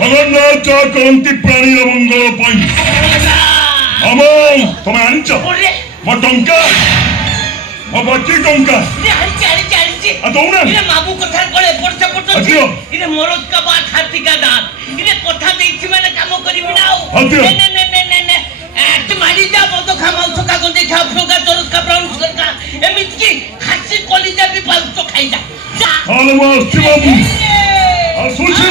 जगन्नाथ जा करंती प्राणी मंगल पाई हम तुम्हें आनिच मो टंका मो बच्ची टंका दौना इने माबू कथा कोले पड़छ पड़छ इने मरद का बात हाथी का दांत इने कथा देछि माने काम करिबि ना ने तुम्हारी जा मो तो खामाउ छका को देखा फ्रोगा तरस का ब्राउन शुगर का एमित की खासी कलिजा भी पाल तो खाई जा हाल मास बाबू असुची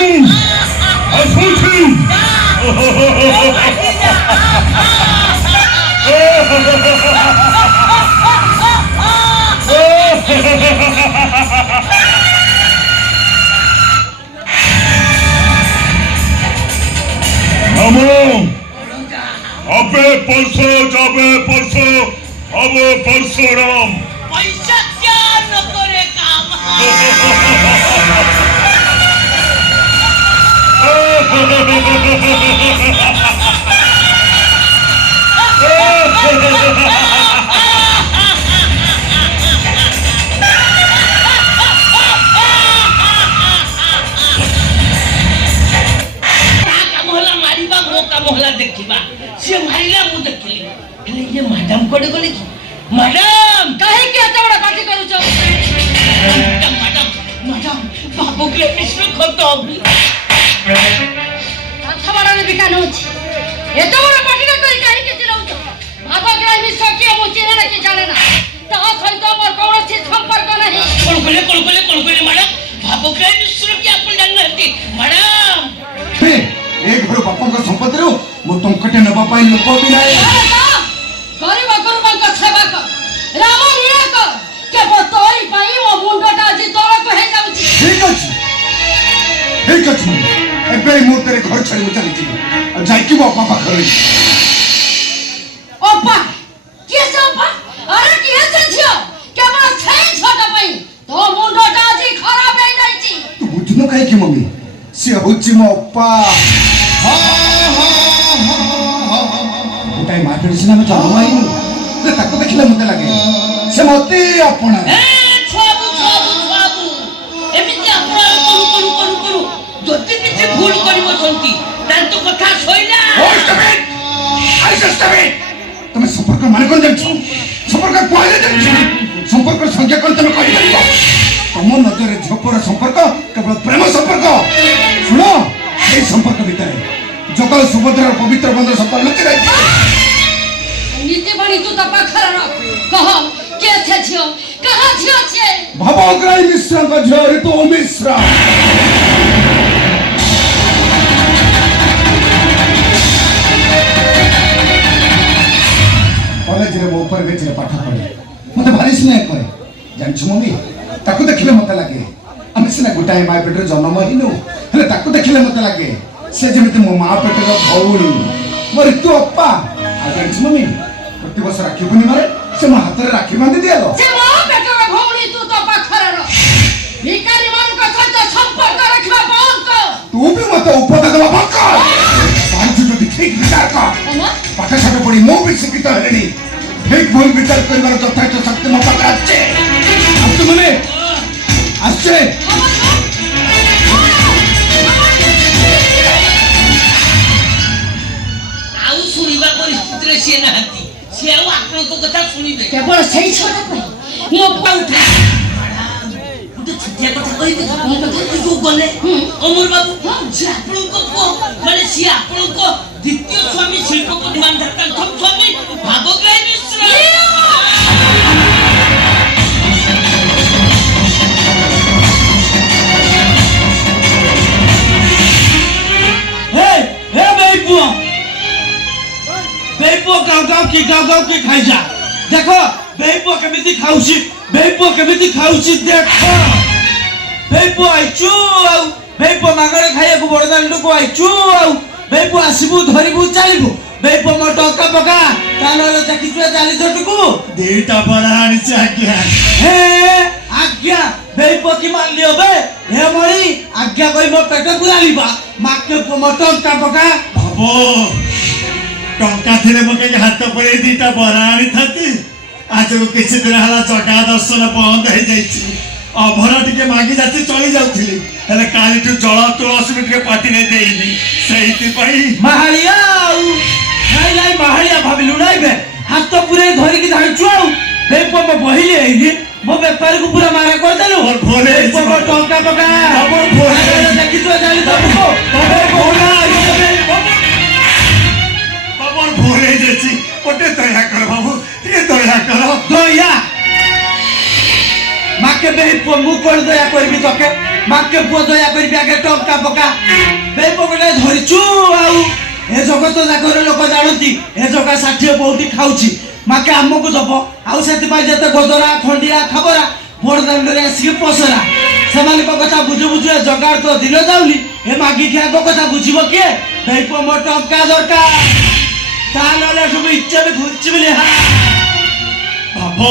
अबे परसों जाबे परसों अब परशुराम पैसा क्या न करे काम मोहला देखिबा से मारिला मु देखली हेले ये मैडम कोडे गले की मैडम काहे के एत बड़ा पार्टी करू छ मैडम बाबू के मिश्र खतम अच्छा बड़ा ने बिका न छी एत बड़ा पार्टी न करी काहे के चिराउ छ बाबू के मिश्र के मु चिने न के जाने ना ता सहित मोर कोनोसी संपर्क नहीं कोन कोले मैडम बाबू के मिश्र के अपन जान नहती मैडम एक घर बापा का संपत्ति रो मो टंकटे नबा पाई लोक भी नाही गरीब गुरुबांक सेवा कर राम लीला कर केवल तोरी पाई मो मुंडटा जी तोर को हे जाउची ठीक अछि एबे मो तेरे घर छड़ी में चली छी जाई कि बापा पाखर ओपा के सोपा अरे के से छियो केवल छई छोटा पाई तो मुंडटा जी खराब हे जाईची तू बुझनो काहे कि मम्मी से होची मो ओपा गोटाई मार्केट सिना में जन्म आइनु ते ताको देखिले मते लागे से मते आपण छाबू एमिति आपण करू जति किछि भूल करिवो संती तार तो कथा सइला आई जस्ट तुम संपर्क माने कोन जानछु संपर्क कोइले जानछु संपर्क संख्या कोन तुम कहि परिबो तुम नजर झोपर संपर्क केवल प्रेम संपर्क सुनो ए संपर्क भितर जगल सुभद्रा पवित्र बंधन सफल लुचि रही नीति बणी तू त पाखर न कह के छे छियो कहां छियो छे भवग्राही मिश्र का झर तो मिश्र कॉलेज रे वो ऊपर बेच रे पाठ पढे मते भारी स्नेह करे जानछु मम्मी ताकू देखिले मते लागे आमे सिना गोटाए माय पेटर जन्म हिनु हेले ताकू देखिले मते लागे से जेमिति मो मां पेटर भौणी मोर तू अप्पा आ जानछु मम्मी प्रति वर्ष राखी पूर्णिमा से मो हाथ रे राखी बांधी दियालो से मो पेटर भौणी तू तो पाखर न भिखारी मान को सहित संपर्क रखबा बंद कर तू भी मते उपदेश देबा बंद कर पांचु जदि ठीक विचार कर पाठ साठ पड़ी मो भी शिक्षित हेलेनी ठीक भूल विचार करबार यथार्थ शक्ति मो पाखर आछे अब तू मने आछे सुनिबा परिस्थिति रे से नाहती से आपण को कथा सुनिबे केवल सही छोटा पई मो पाउठा तो छिटिया कथा कहिबे मो कथा तू गले अमर बाबू से आपण को माने से आपण को द्वितीय स्वामी शिल्प को मान धरता सब स्वामी भागोग्राही मिश्र हे बेपुआ बेपो गाँव की खाई जा देखो बेपो କେମିତି ଖାଉଛି ବେଇପୁଅ କେମିତି ଖାଉଛି ଦେଖ ବେଇପୁଅ ଆଇଛୁ ଆଉ ବେଇପୁଅ ମାଗଣା ଖାଇବାକୁ ବଡ଼ଦାଣ୍ଡକୁ ଆଇଛୁ ଆଉ ବେଇପୁଅ ଆସିବୁ ଧରିବୁ ଚାଲିବୁ ବେଇପୁଅ ମୋ ଟଙ୍କା ପକା ତା ନହେଲେ ଦେଖିଛୁ ଚାଲିଛଟକୁ ଦିଟା ବରା ଆଣିଛି ଆଜ୍ଞା ହେ ଆଜ୍ଞା ବେଇପୁଅ କି ମାରିଲି ଏବେ ହେ ମଣି ଆଜ୍ଞା କହି ମୋ ପେଟ ପୁରାଲିବା ମାକେ ମୋ ଟଙ୍କା ପକା ବାବୁ ଟଙ୍କା ଥିଲେ ମୋ କାହିଁକି ହାତ ପଳେଇ ଦିଟା ବରା ଆଣିଥାନ୍ତି ଆଜକୁ କିଛି ଦିନ ହେଲା ଜଗା ଦର୍ଶନ ବନ୍ଦ ହେଇଯାଇଛି ଅଭରା ଟିକେ ମାଗି ଯାଉଛି ଚଳି ଯାଉଥିଲି ହେଲେ କାଲିଠୁ ଜଳ ତୁଳସୀ ବି ଟିକେ ପାଟିରେ ଦେଇନି ସେଇଥିପାଇଁ ମାହାଳିଆ ଆଉ ନାଇଁ ନାଇଁ ମାହାଳିଆ ଭାବିଲୁ ନାଇଁ ବେ ହାତ ପୁରେଇ ଧରିକି ଧାଇଛୁ ଆଉ ବେଇପୁଅ ମୋ ବହିଲି ହେଇନି ମୋ ବେପାରକୁ ପୁରା ମାରା କରିଦେଲୁ ମୋର ଭୁଲ ହେଇଛି। ବେଇପୁଅ ମୋ ଟଙ୍କା ପକା ମୋର ଭୁଲ ହେଇଛି। ଦେଖିଛୁ ଜାଣି ତମକୁ ବାବୁର ଭୁଲ ହେଇଯାଇଛି ଗୋଟେ ଦୟା କର ବାବୁ ଟିକେ ଦୟା କର ଦୟା ମାକେ ବେଇପୁଅ ମୁଁ କଣ ଦୟା କରିବି ତକେ ମାକେ ପୁଅ ଦୟା କରିବି ଆଗେ ଟଙ୍କା ପକା ବେଇପୁଅ ଗୋଟେ ଧରିଛୁ ଆଉ ଏ ଜଗତ ଯାକର ଲୋକ ଜାଣନ୍ତି ଏ ଜଗା 60 ପଉଟି ଖାଉଛି ମାକେ ଆମକୁ ଦବ ଆଉ ସେଥିପାଇଁ ଯେତେ ଗୋଦରା ଖଣ୍ଡିଆ ଖବରା ବଡ଼ଦାଣ୍ଡରେ ଆସିକି ପସରା ସେମାନଙ୍କ କଥା ବୁଝୁ ବୁଝୁ ଏ ଜଗାର ତ ଦିନ ଯାଉନି ଏ ମାଗିଖିଆଙ୍କ କଥା ବୁଝିବ କିଏ ବେଇପୁଅ ମୋ ଟଙ୍କା ଦରକାର ତା ନହେଲେ ସବୁ ଇଚ୍ଛା ବି ଘୁରିଛି ବୋଲି ବାବୁ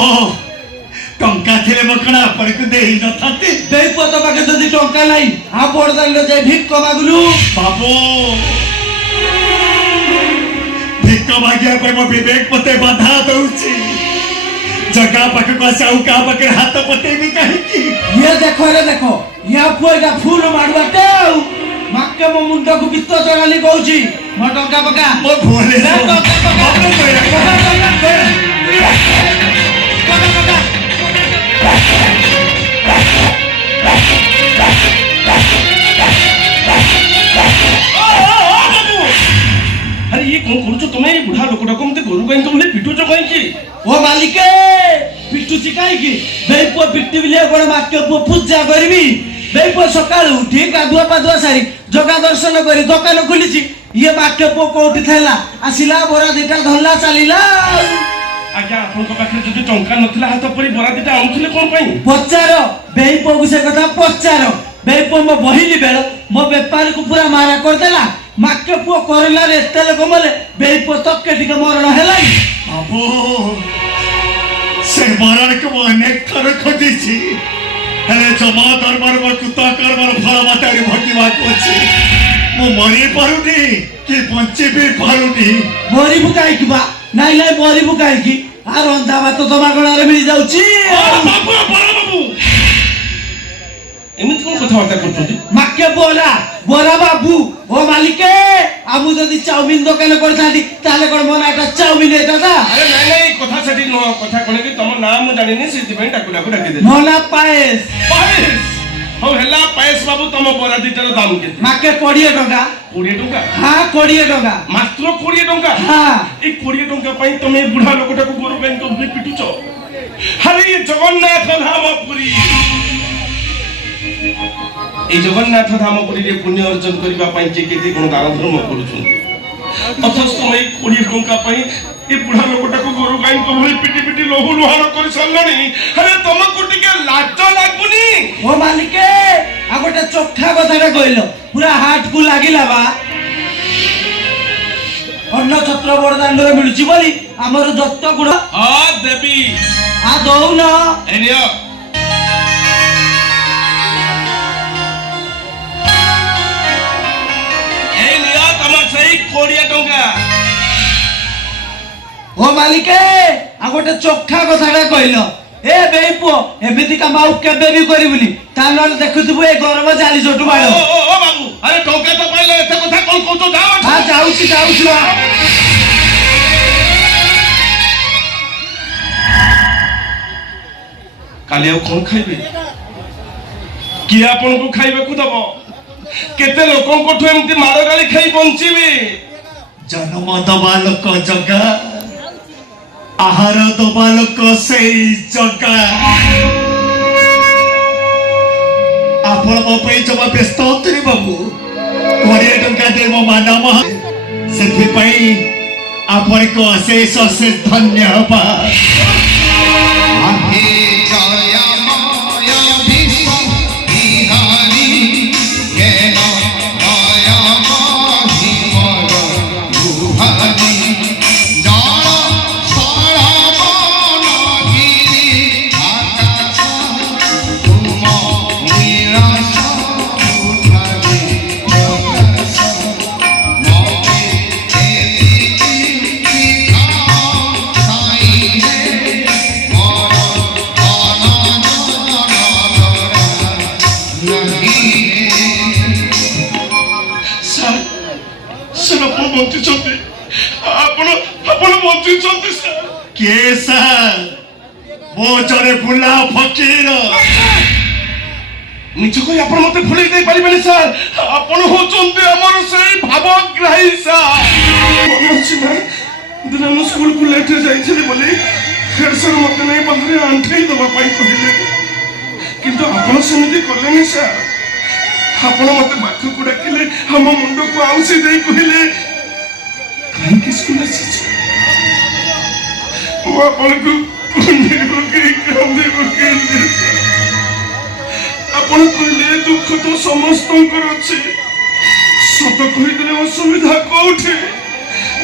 ଟଙ୍କା ଥିଲେ ମୋ କଣ ଆପଣଙ୍କୁ ଦେଇ ନଥାନ୍ତି ବେଇପୁଅ ତୋ ପାଖେ ଯଦି ଟଙ୍କା ନାହିଁ ଆଉ ବଡ଼ଦାଣ୍ଡରେ ଯାଇ ଭିକ ମାଗୁଲୁ ବାବୁ ଭିକ ମାଗିବା ପାଇଁ ମୋ ବିବେକ ମତେ ବାଧା ଦଉଛି ଜଗା ପାଖକୁ ଆସି ଆଉ କାହା ପାଖରେ ହାତ ପତେଇବି କାହିଁକି ଇଏ ଦେଖ ରେ ଦେଖ ୟା ପୁଅ ଏଇଟା ଫୁଲ ମାଡୁଆଟେ ଆଉ ମାକେ ମୋ ମୁଣ୍ଡକୁ ବିତ ଚଢାଲି କହୁଛି ମୋ ଟଙ୍କା ପକା ମୋ ଭୁଲ ଦେ ଟଙ୍କା ପକା ବାବୁ ଦୟା କର। ଟଙ୍କା ପକା ଆରେ ଇଏ କଣ କରୁଛ ତମେ ଏଇ ବୁଢା ଲୋକଟାକୁ ମତେ ଗୋରୁ ଗାଈ ବୋଲି ପିଟୁଛ କାହିଁକି ଓ ମାଲିକେ ପିଟୁଛି କାହିଁକି ବେଇପୁଅ ପିଟି ବିଲିଆ କଣ ମାକେ ପୁଅ ପୂଜା କରିବି ବେଇପୁଅ ସକାଳୁ ଉଠି ଗାଧୁଆ ପାଧୁଆ ସାରି ଜଗା ଦର୍ଶନ କରି ଦୋକାନ ଖୋଲିଛି ଇଏ ମାକେ ପୁଅ କୋଉଠି ଥିଲା ଆସିଲା ବରା ଦିଟା ଧରିଲା ଚାଲିଲା ଆଜ୍ଞା ଆପଣଙ୍କ ପାଖରେ ଯଦି ଟଙ୍କା ନଥିଲା ହାତ ପରି ବରା ଦିଟା ଆଣୁଥିଲେ କଣ ପାଇଁ ପଚାର ବେଇପୁଅକୁ ସେ କଥା ପଚାର ବେଇପୁଅ ମୋ ବହିଲି ବେଳ ମୋ ବେପାରକୁ ପୁରା ମାରା କରିଦେଲା ମାକେ ପୁଅ କରୋନାରେ ଏତେ ଲୋକ ମଲେ ବେଇପୁଅ ତକେ ଟିକେ ମରଣ ହେଲାଣି ବାବୁ ସେ ମରଣକୁ ମୁଁ ଅନେକ ଥର ଖୋଜିଛି ହେଲେ ଜମା ଧର୍ମର ମୋ କୃତ କର୍ମର ଫଳ ମତେ ଭୋଗିବାକୁ ଅଛି ମୁଁ ମରି ପାରୁନି କି ବଞ୍ଚି ବି ପାରୁନି ମରିବୁ କାହିଁକି ବା ନାଇଁ ନାଇଁ ମରିବୁ କାହିଁକି ଆଉ ରନ୍ଧା ଭାତ ତ ମାଗଣାରେ ମିଳିଯାଉଛି ବାବୁ ବାବୁ ଏମିତି କଣ କଥାବାର୍ତ୍ତା କରୁଛନ୍ତି ମାକେ ବରା ବାବୁ ଓ ମାଲିକେ ଆଉ ମୁଁ ଯଦି ଚାଉମିନ ଦୋକାନ କରିଥାନ୍ତି ତାହେଲେ କଣ ମୋ ନାଁଟା ଚାଉମିନ ହେଇଥାନ୍ତା ଆରେ ନାଇଁ ନାଇଁ କଥା ସେଠି ନୁହଁ କଥା କଣ କି ତମ ନାଁ ମୁଁ ଜାଣିନି ସେଥିପାଇଁ ଡାକୁ ଡାକିଦେଲି ମୋ ନାଁ ପାଏସ ପାଏସ ହଉ ହେଲା ପାଏସ ବାବୁ ତମ ବରା ଦିଟାର ଦାମ କେତେ ମାକେ 20 ଟଙ୍କା 20 ଟଙ୍କା ହଁ 20 ଟଙ୍କା ମାତ୍ର 20 ଟଙ୍କା ହଁ এই 20 ଟଙ୍କା ପାଇଁ ତମେ ବୁଢା ଲୋକଟାକୁ ଗୋରୁ ଗାଈଙ୍କ ଭଳି ପିଟୁଛ ଆରେ ଏ ଜଗନ୍ନାଥ ଧାମ ପୁରୀ এই জগন্নাথ ধাম পুরীরে পুণ্য অর্জন করিবা পাই যে কেতে কোন দান ধর্ম করুছন অথচ তুমি 20 টଙ୍କା পাই এই বুঢ়া লোকটাকে গরু গাইন ভଳି পিটি পিটি লহু লুহার করে সারলনি আরে তোমাকে টিকে লাজ লাগুনি ও মালিকে আর গোটে চোখা কথাটা কইল পুরা হাট কু লাগিলা বা অন্য ছত্র বড়দাণ্ডরে মিলুছি বলি আমার যত গুণ আ দেবী আ দৌন এনিয়া এই নিয়া তোমার সেই 20 টଙ୍କା ও মালিকে আর গোটে চোখা কথাটা কইল এ বেই পুଅ এমিতি কাম আউ কেবে বি করিবুনি তা নলে দেখুথিবু এই গরম জালি জটু বাড় ও বাবু আরে টଙ୍କା তো পাইলে এত কথা কোন কৌছ যাও আ যাউছি কালি ଆଉ କଣ ଖାଇବେ କିଏ ଆପଣଙ୍କୁ ଖାଇବାକୁ ଦବ କେତେ ଲୋକଙ୍କଠୁ ଏମିତି ମାଡ଼ ଗାଳି ଖାଇ ବଞ୍ଚିବେ ଜନ୍ମ ଦବା ଲୋକ ଜଗା ଆହାର ଦବା ଲୋକ ସେଇ ଜଗା ଆପଣ ମୋ ପାଇଁ ଜମା ବ୍ୟସ୍ତ ହୁଅନ୍ତୁନି ବାବୁ 20 ଟଙ୍କା ଦେଇ ମୋ ମାନ ସେଥିପାଇଁ ଆପଣଙ୍କୁ ଅଶେଷ ଅଶେଷ ଧନ୍ୟବାଦ ବଞ୍ଚିଛନ୍ତି ଆପଣ ଆପଣ ବଞ୍ଚିଛନ୍ତି ସାର୍ କିଏ ସାର୍ ମୋ ଜଣେ ବୁଲା ଫକୀର ମିଛ କହି ଆପଣ ମତେ ଭୁଲେଇ ଦେଇ ପାରିବେନି ସାର୍ ଆପଣ ହଉଛନ୍ତି ଆମର ସେଇ ଭାବଗ୍ରାହୀ ସାର୍ ମନେ ଅଛି ନା ଦିନ ମୁଁ ସ୍କୁଲକୁ ଲେଟ୍ରେ ଯାଇଥିଲି ବୋଲି ହେଡ୍ ସାର୍ ମତେ ନେଇ ବାହାରେ ଆଣ୍ଠେଇ ଦେବା ପାଇଁ କହିଲେ କିନ୍ତୁ ଆପଣ ସେମିତି କଲେନି ସାର୍ ଆପଣ ମତେ ପାଖକୁ ଡାକିଲେ ଆମ ମୁଣ୍ଡକୁ ଆଉଁସି ଦେଇ କହିଲେ କାହିଁକି ସ୍କୁଲ ଆସିଛ ମୁଁ ଆପଣଙ୍କୁ କୁଣ୍ଡେଇ ପକେଇ କାନ୍ଦି ପକେଇଲି ଆପଣ କହିଲେ ଦୁଃଖ ତ ସମସ୍ତଙ୍କର ଅଛି ସତ କହିଦେଲେ ଅସୁବିଧା କୋଉଠି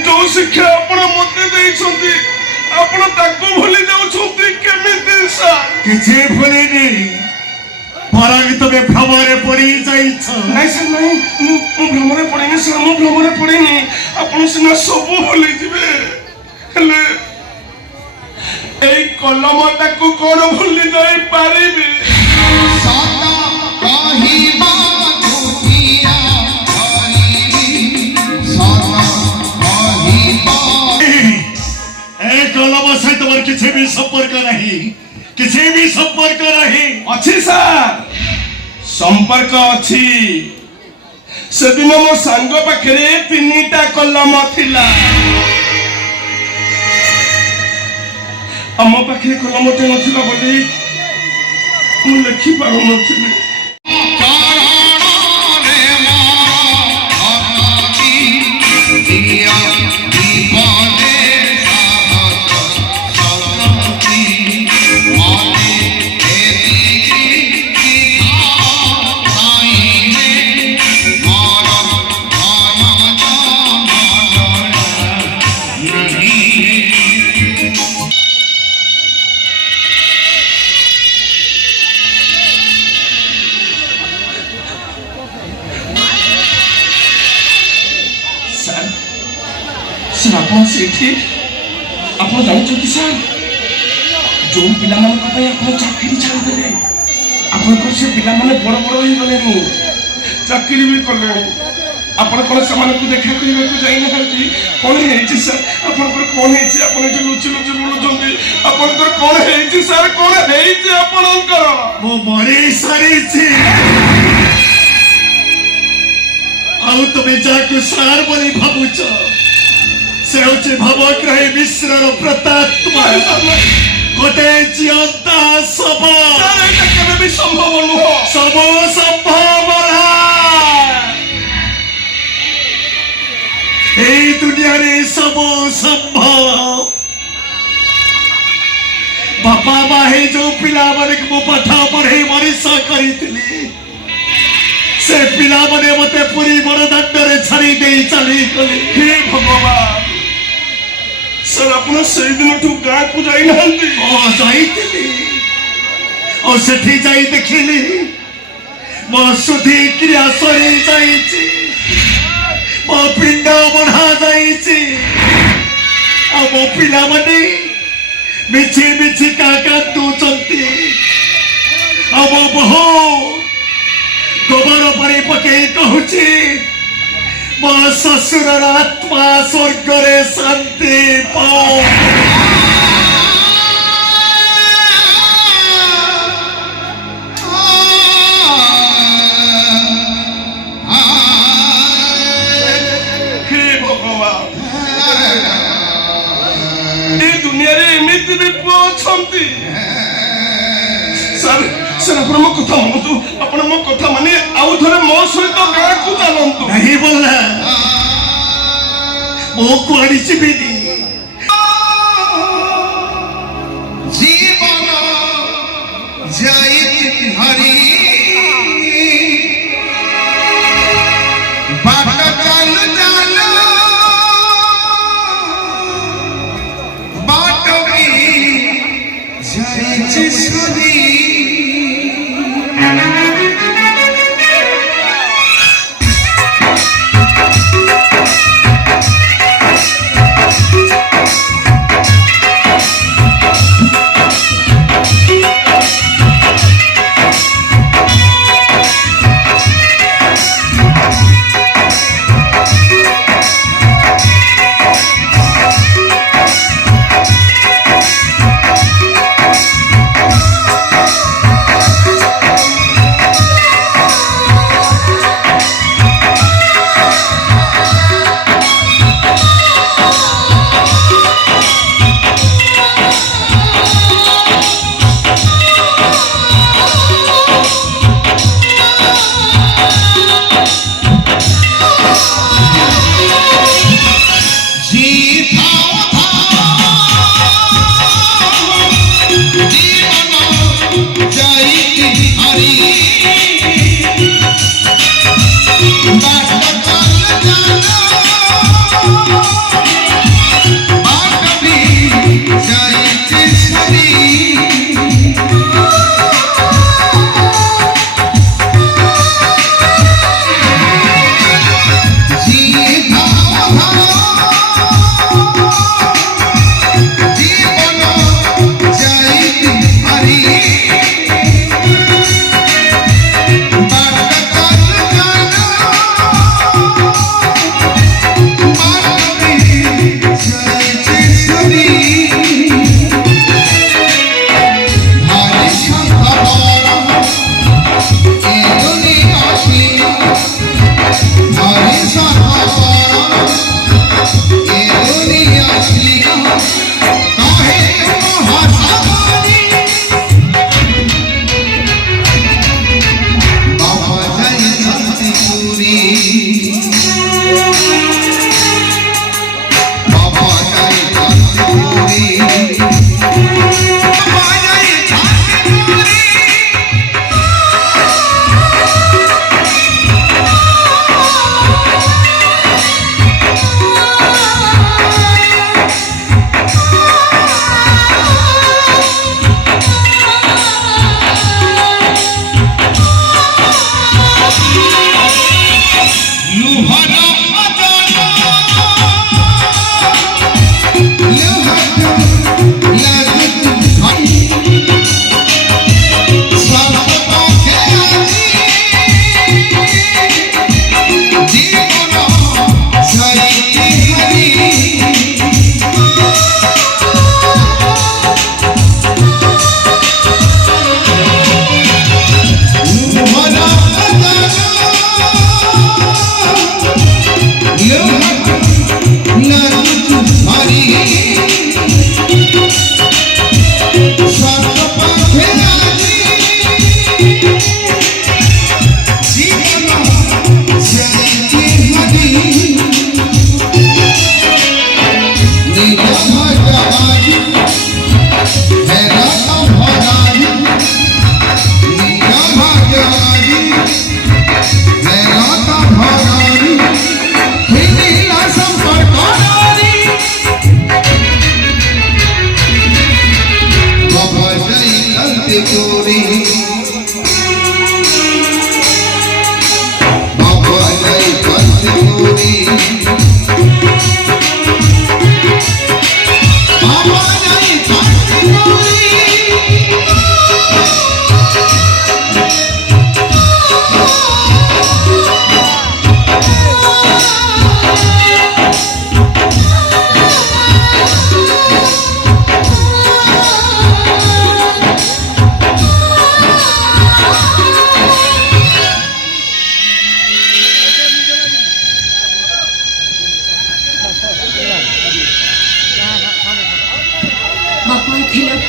ଯୋଉ ଶିକ୍ଷା ଆପଣ ମତେ ଦେଇଛନ୍ତି ଆପଣ ତାକୁ ଭୁଲି ଯାଉଛନ୍ତି କେମିତି ସାର୍ କିଛି ଭୁଲିନି ବରଂ ତମେ ଭ୍ରମରେ ପଡି ଯାଇଛ ନାଇଁ ସାର୍ ନାଇଁ ମୁଁ ଭ୍ରମରେ ପଡ଼ିନି ସାର୍ ମୁଁ ଭ୍ରମରେ ପଡ଼ିନି ଆପଣ ସିନା ସବୁ ଭୁଲିଯିବେ ହେଲେ ଏଇ କଲମଟାକୁ କଣ ଭୁଲି ଯାଇ ପାରିବି कलम सहित मोर किसी भी संपर्क नहीं किसी भी संपर्क नहीं अच्छी सार संपर्क अच्छी सेदिन मो सांग पाखे 3टा कलम थिला आम पाखे कलमटे नथिला बोली मु लिखि पारु नथिली ଆପଣ ସେଇଠି ଆପଣ ଜାଣିଛନ୍ତି ସାର୍ ଯୋଉ ପିଲାମାନଙ୍କ ପାଇଁ ଆପଣ ଚାକିରି ଛାଡ଼ିଦେଲେ ଆପଣଙ୍କର ସେ ପିଲାମାନେ ବଡ଼ ବଡ଼ ହେଇଗଲେଣି ଚାକିରି ବି କଲେଣି ଆପଣ କ'ଣ ସେମାନଙ୍କୁ ଦେଖା କରିବାକୁ ଯାଇନାହାନ୍ତି କ'ଣ ହେଇଛି ସାର୍ ଆପଣଙ୍କର କ'ଣ ହେଇଛି ଆପଣ ଏଠି ଲୁଚି ଲୁଚି ବୁଲୁଛନ୍ତି ଆପଣଙ୍କର କ'ଣ ହେଇଛି ସାର୍ କ'ଣ ହେଇଛି ଆପଣଙ୍କର ମୁଁ ମରି ସାରିଛି ଆଉ ତମେ ଯାହାକୁ ସାର୍ ବୋଲି ଭାବୁଛ से होचे भवग्राही मिश्रर प्रतात्मा गोटे जियंता सब केबे भी संभव नुह सब संभव এই দুনিয়ারে सब संभव बापा माहे जो पिला माने को पाठ पढ़े मनीष करितली से पिला माने मते पूरी बड़दांडरे छाड़ी देई चली गली हे भगवान सर अपना सही दिन ठू गाँ को जाई नहंती जाइतली और सेठी जाई देखिली मो सुधी क्रिया सरी जाइची मो पिंड बढ़ा जाइची आ मो पिला माने मिछि मिछि काका दूचंती आ मो बहो गोबर पानी पके कहूची मो ससुरर आत्मा स्वर्गरे शांति पाओ हे भगवान ए दुनिया रे एमिति भी पुआ छंती सर सर अपन मो कथा मानतु अपन मो कथा माने आउ थरे मो सहित गाँ को चलंतु नहीं बोला मो कुआड़ी चिबिनी जीवन जाई हरी बाट चल चल बाट भी जाई सरी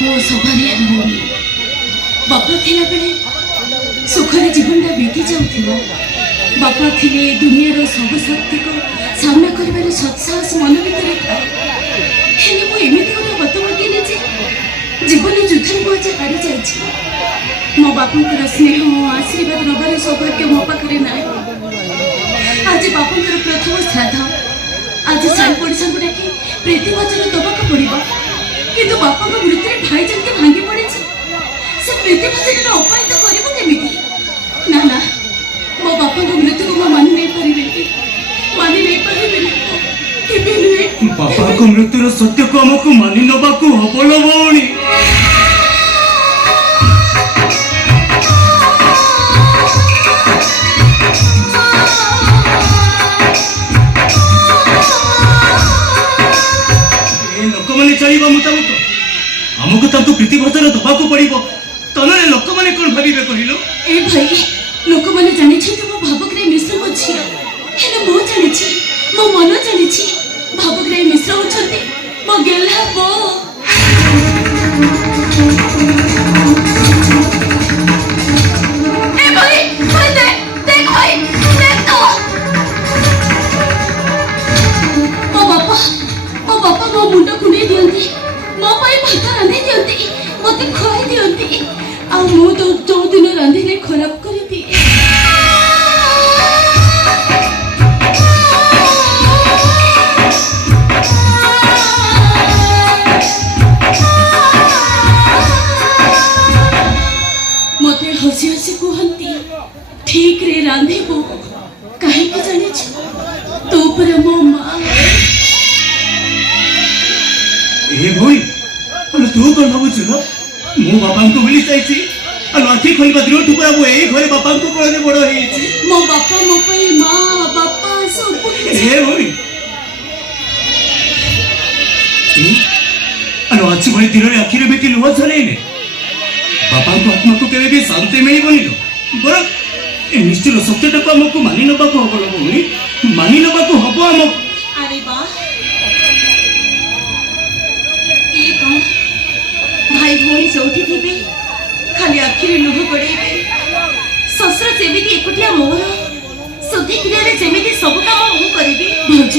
ମୋ ସଭାରେ ଭଉଣୀ ବାପା ଥିଲା ବେଳେ ସୁଖରେ ଜୀବନଟା ବିତି ଯାଉଥିଲା। ବାପା ଥିଲେ ଦୁନିଆର ସବୁ ଶକ୍ତିକୁ ସାମ୍ନା କରିବାର ସତ୍ସାହସ ମନ ଭିତରେ ଥାଏ। ହେଲେ ମୁଁ ଏମିତି ଗୋଟେ ହତଭାଗିନୀ ଯେ ଜୀବନ ଯୁଦ୍ଧରେ ମୋ ଆଜି ହାରିଯାଇଛି। ମୋ ବାପାଙ୍କର ସ୍ନେହ ଓ ଆଶୀର୍ବାଦ ନେବାର ସୌଭାଗ୍ୟ ମୋ ପାଖରେ ନାହିଁ। ଆଜି ବାପାଙ୍କର ପ୍ରଥମ ଶ୍ରାଦ୍ଧ। ଆଜି ସାଇ ପଡ଼ିଶାଙ୍କୁ ଡାକି ପ୍ରୀତିବଚନ ଦେବାକୁ ପଡ଼ିବ। କିନ୍ତୁ ବାପାଙ୍କ ମୃତ୍ୟୁରେ ଭାଇ ଯେମିତି ଭାଙ୍ଗି ପଡ଼ିଛି। ସେ ପ୍ରୀତିବଚନର ଉପାୟିତ କରିବ କେମିତି? ନା ନା, ମୋ ବାପାଙ୍କ ମୃତ୍ୟୁକୁ ମୁଁ ମାନି ନେଇପାରିବିନି, ମାନି ନେଇପାରିବିନି, କେବେ ନୁହେଁ। ବାପାଙ୍କ ମୃତ୍ୟୁର ସତ୍ୟକୁ ଆମକୁ ମାନି ନେବାକୁ ହବ ଲୋ ଭଉଣୀ। ଲୋକମାନେ ଚାଲିବା ମୁତାବକ ଆମକୁ ତାଙ୍କୁ ପ୍ରୀତିବଚନ ଦେବାକୁ ପଡିବ। ତନରେ ଲୋକମାନେ କଣ ଭାବିବେ କହିଲୁ? ଏ ଭାଇ, ଲୋକମାନେ ଜାଣିଛନ୍ତି ମୋ ଭାବଗ୍ରାହୀ ମିଶ୍ର ମୋ ଝିଅ। ହେଲେ ମୁଁ ଜାଣିଛି, ମୋ ମନ ଜାଣିଛି, ଭାବଗ୍ରାହୀ ମିଶ୍ର ହଉଛନ୍ତି ମୋ ଗେହ୍ଲା ବୋଉ। ଏ ଭାଇ, ଭାଇ ଦେଖ ଭାଇ, ଦେଖ ତ। ମୋ ବାପା ମୋ ମୁଣ୍ଡ କୁଣ୍ଡେଇ ଦିଅନ୍ତି, ମୋ ପାଇଁ ଭାତ ରାନ୍ଧି ଦିଅନ୍ତି, ମତେ ଖୁଆଇ ଦିଅନ୍ତି। ଆଉ ମୁଁ ତ ଯୋଉଦିନ ରାନ୍ଧିଲେ ଖରାପ କରିଦିଏ। ମତେ ହସି ହସି କୁହନ୍ତି, ଠିକରେ ରାନ୍ଧିବୁ। କାହିଁକି ଜାଣିଛୁ? ତୁ ପରା ମୋ ମା। ଏ ଭଉଣୀ, ତୁ କଣ ଭାବୁଛୁ ନା ମୁଁ ବାପାଙ୍କୁ ଭୁଲି ଯାଇଛି? ଆଖି ଖୋଲିବା ଦିନଠୁ ପୁରା ମୁଁ ଏଇ ଘରେ ବାପାଙ୍କ କୋଳରେ ବଡ ହେଇଯାଇଛି। ମୋ ବାପା ମୋ ପାଇଁ ମା ବାପା ସବୁ କିଛି। ଏ ଭଉଣୀ, ଅଛି ଭଳି ଦିନରେ ଆଖିରେ ବେଟି ଲୁହ ଝରେଇଲେ ବାପାଙ୍କ ଆତ୍ମାକୁ କେବେ ବି ଶାନ୍ତି ମିଳିବନି। ବରଂ ଏ ନିଶ୍ଚିତ ସତ୍ୟଟାକୁ ଆମକୁ ମାନି ନେବାକୁ ହବ ଲୋ ଭଉଣୀ, ମାନି ନେବାକୁ ହବ ଆମକୁ। ଆରେ ବା, ଇଏ କଣ? ଭାଇ ଭଉଣୀ ଯୋଉଠି ଥିବେ ଖାଲି ଆଖିରେ ଲୁହ ଗଡ଼େଇବେ। ଶ୍ୱଶୁର ଯେମିତି ଏକୁଟିଆ ମୋର, ଶୁଦ୍ଧି କ୍ରିୟାରେ ଯେମିତି ସବୁ କାମ ମୁଁ କରିବି। ଭାଉଜ,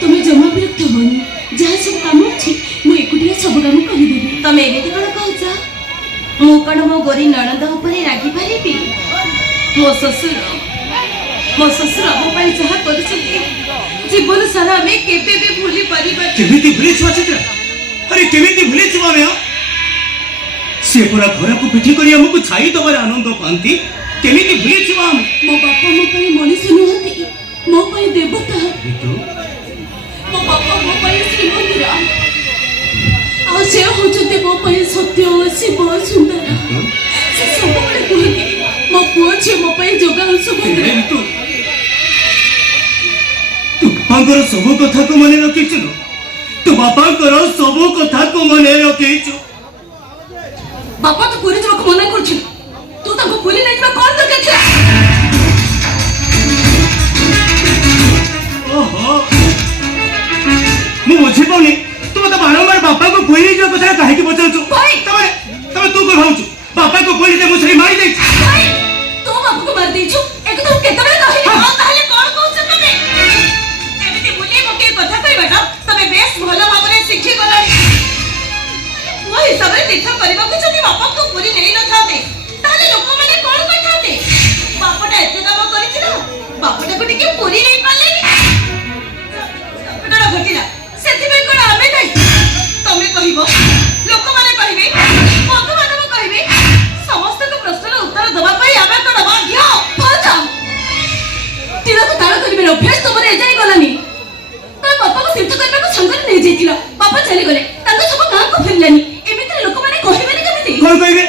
ତମେ ଜମା ବିରକ୍ତ ହୁଅନି। ଯାହା ସବୁ କାମ ଅଛି ମୁଁ ଏକୁଟିଆ ସବୁ କାମ କରିଦେବି। ତମେ ଏମିତି କଣ କହୁଛ? ମୁଁ କଣ ମୋ ଗୋରୀ ନଣନ୍ଦ ଉପରେ ରାଗିପାରିବି? ମୋ ଶ୍ୱଶୁର ଆମ ପାଇଁ ଯାହା କରିଛନ୍ତି ଜୀବନ ସାରା ଆମେ କେବେ ବି ଭୁଲି ପାରିବା। କେମିତି ଭୁଲିଛୁ ଚିତ୍ରା? ଆରେ କେମିତି ଭୁଲିଛୁ ଆମେ? ସେ ପୁରା ଘରକୁ ପିଠି କରି ଆମକୁ ଛାଇ ଦେବାର ଆନନ୍ଦ ପାଆନ୍ତି। କେମିତି ଭୁଲିଛୁ ଆମେ? ମୋ ବାପା ମୋ ପାଇଁ ମଣିଷ ନୁହନ୍ତି, ମୋ ପାଇଁ ଦେବତା। ମୋ ବାପା ମୋ ପାଇଁ ଶ୍ରୀମନ୍ଦିର, ଆଉ ସେ ହଉଛନ୍ତି ମୋ ପାଇଁ ସତ୍ୟ, ଶିବ, ସୁନ୍ଦର। ସେ ସବୁବେଳେ କୁହନ୍ତି ମୋ ପୁଅ ଝିଅ ମୋ ପାଇଁ ଯୋଗାଣ ସବୁ। ତୁ ବାପାଙ୍କର ସବୁ କଥାକୁ ମନେ ରଖିଛୁ? ତୁ ବାପାଙ୍କର ସବୁ କଥାକୁ ମନେ ରଖିଛୁ? ବାପା ତ ପୁରୀ ଯିବାକୁ ମନା କରୁଛନ୍ତି, ତୁ ତାଙ୍କୁ ପୁରୀ ନେଇଯିବା କଣ ଦରକାର ଥିଲା? ଓହୋ, ମୁଁ ବୁଝିପାରୁନି ତୁ ମତେ ବାରମ୍ବାର ବାପାଙ୍କୁ ପୁରୀ ନେଇଯିବା କଥା କାହିଁକି ପଚାରୁଛୁ? ତମେ ତୁ କଣ ଭାବୁଛୁ ବାପାଙ୍କୁ ପୁରୀରେ ମୁଁ ସେଠି ମାରି ଦେଇଛି? ତୁ ବାପାକୁ ମାରି ଦେଇଛୁ? ଏକ ତୁ କେତେବେଳେ କହିଲି? ତାହେଲେ କଣ କହୁଛ ତମେ? ଏମିତି ବୁଲେଇ ପକେଇ କଥା କହିବାଟା ତମେ ବେଶ ଭଲ ଭାବରେ ଶିଖିଗଲଣି। ମୋ ହିସାବରେ ତୀର୍ଥ କରିବାକୁ ଯଦି ବାପାଙ୍କୁ ପୁରୀ ନେଇନଥାନ୍ତେ ତାହେଲେ ଲୋକମାନେ କଣ କହିଥାନ୍ତେ? ବାପାଟା ଏତେ କାମ କରିଥିଲା, ବାପାଟାକୁ ଟିକେ ପୁରୀ ନେଇ ପାରିଲେନି। ଘଟିଲା ସେଥିପାଇଁ କଣ ଆମେ ଦାୟୀ? ତମେ କହିବ, ଲୋକମାନେ କହିବେ, ବନ୍ଧୁବାନ୍ଧବ କହିବେ, ସମସ୍ତଙ୍କ ପ୍ରଶ୍ନର ଉତ୍ତର ଦେବା ପାଇଁ ଆମେ କଣ ବାଧ୍ୟ? ତିଳକୁ ତାଳ କରିବାର ଅଭ୍ୟାସ ତମର ଏଯାଇ ଗଲାନି। ତମେ ବାପାକୁ ତୀର୍ଥ କରିବାକୁ ସାଙ୍ଗରେ ନେଇଯାଇଥିଲ, ବାପା ଚାଲିଗଲେ, ତାଙ୍କ ସବୁ ଗାଁକୁ ଫେରିଲାନି। ଏମିତିରେ ଲୋକମାନେ କହିବେନି କେମିତି? କଣ କହିବେ?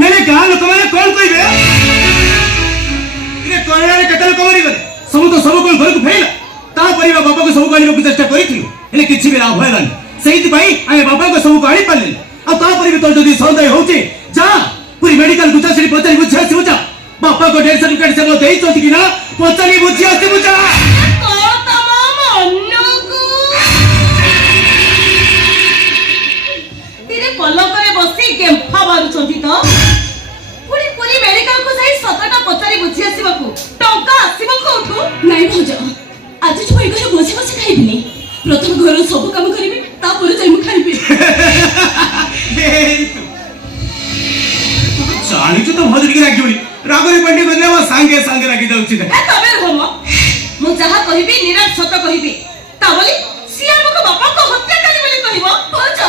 ନାଇଁ ଗାଁ ଲୋକମାନେ କଣ କହିବେ? କେତେ ଲୋକ ମରିଗଲେ, ସବୁ ତ ସବୁ କଣ ଘରକୁ ଫେରିଲା। ତାପରେ ବାପାକୁ ସବୁ ଆଣିବାକୁ ଚେଷ୍ଟା କରିଥିଲୁ, ହେଲେ କିଛି ବି ଲାଭ ହେଲାନି। ସେଇଥିପାଇଁ ଆମେ ବାପାଙ୍କ ସବୁକୁ ଆଣିପାରିଲେନି। ଆଉ ତାପରେ ବି ତୋର ଯଦି ସନ୍ଦେହ ହଉଛି, ଯା ପୁରୀ ମେଡିକାଲ କୁ ସେଠି ପଚାରି ବୁଝି ଆସିବୁ। ଯା ବାପାଙ୍କ ଡେଥ୍ ସାର୍ଟିଫିକେଟ ସେ ଦେଇଛନ୍ତି କି ନା ପଚାରି ବୁଝି ଆସିବୁ। ଯା ପଲକରେ ବସି ମୁଁ ଏ ଘରେ ବସି ବସି ଖାଇବିନି। ପ୍ରଥମ ଘର ସବୁ କାମ କରିବି, ତାପରେ ଯାଇ ମୁଁ ଖାଇବି। ଜାଣିଛୁ ତ ଭଦ୍ରିକି ରାଗିବନି, ରାଗରେ ପାଣ୍ଡି ବଦଲେ ମୋ ସାଙ୍ଗେ ସାଙ୍ଗେ ରାଗି ଯାଉଛି। ତମେ ରୁହ, ମୁଁ ଯାହା କହିବି ନିରାଟ ସତ କହିବି। ତା ବୋଲି ସିଏ ଆମକୁ ବାପାଙ୍କୁ ହତ୍ୟାକାରୀ ବୋଲି କହିବ? ଭାଉଜ,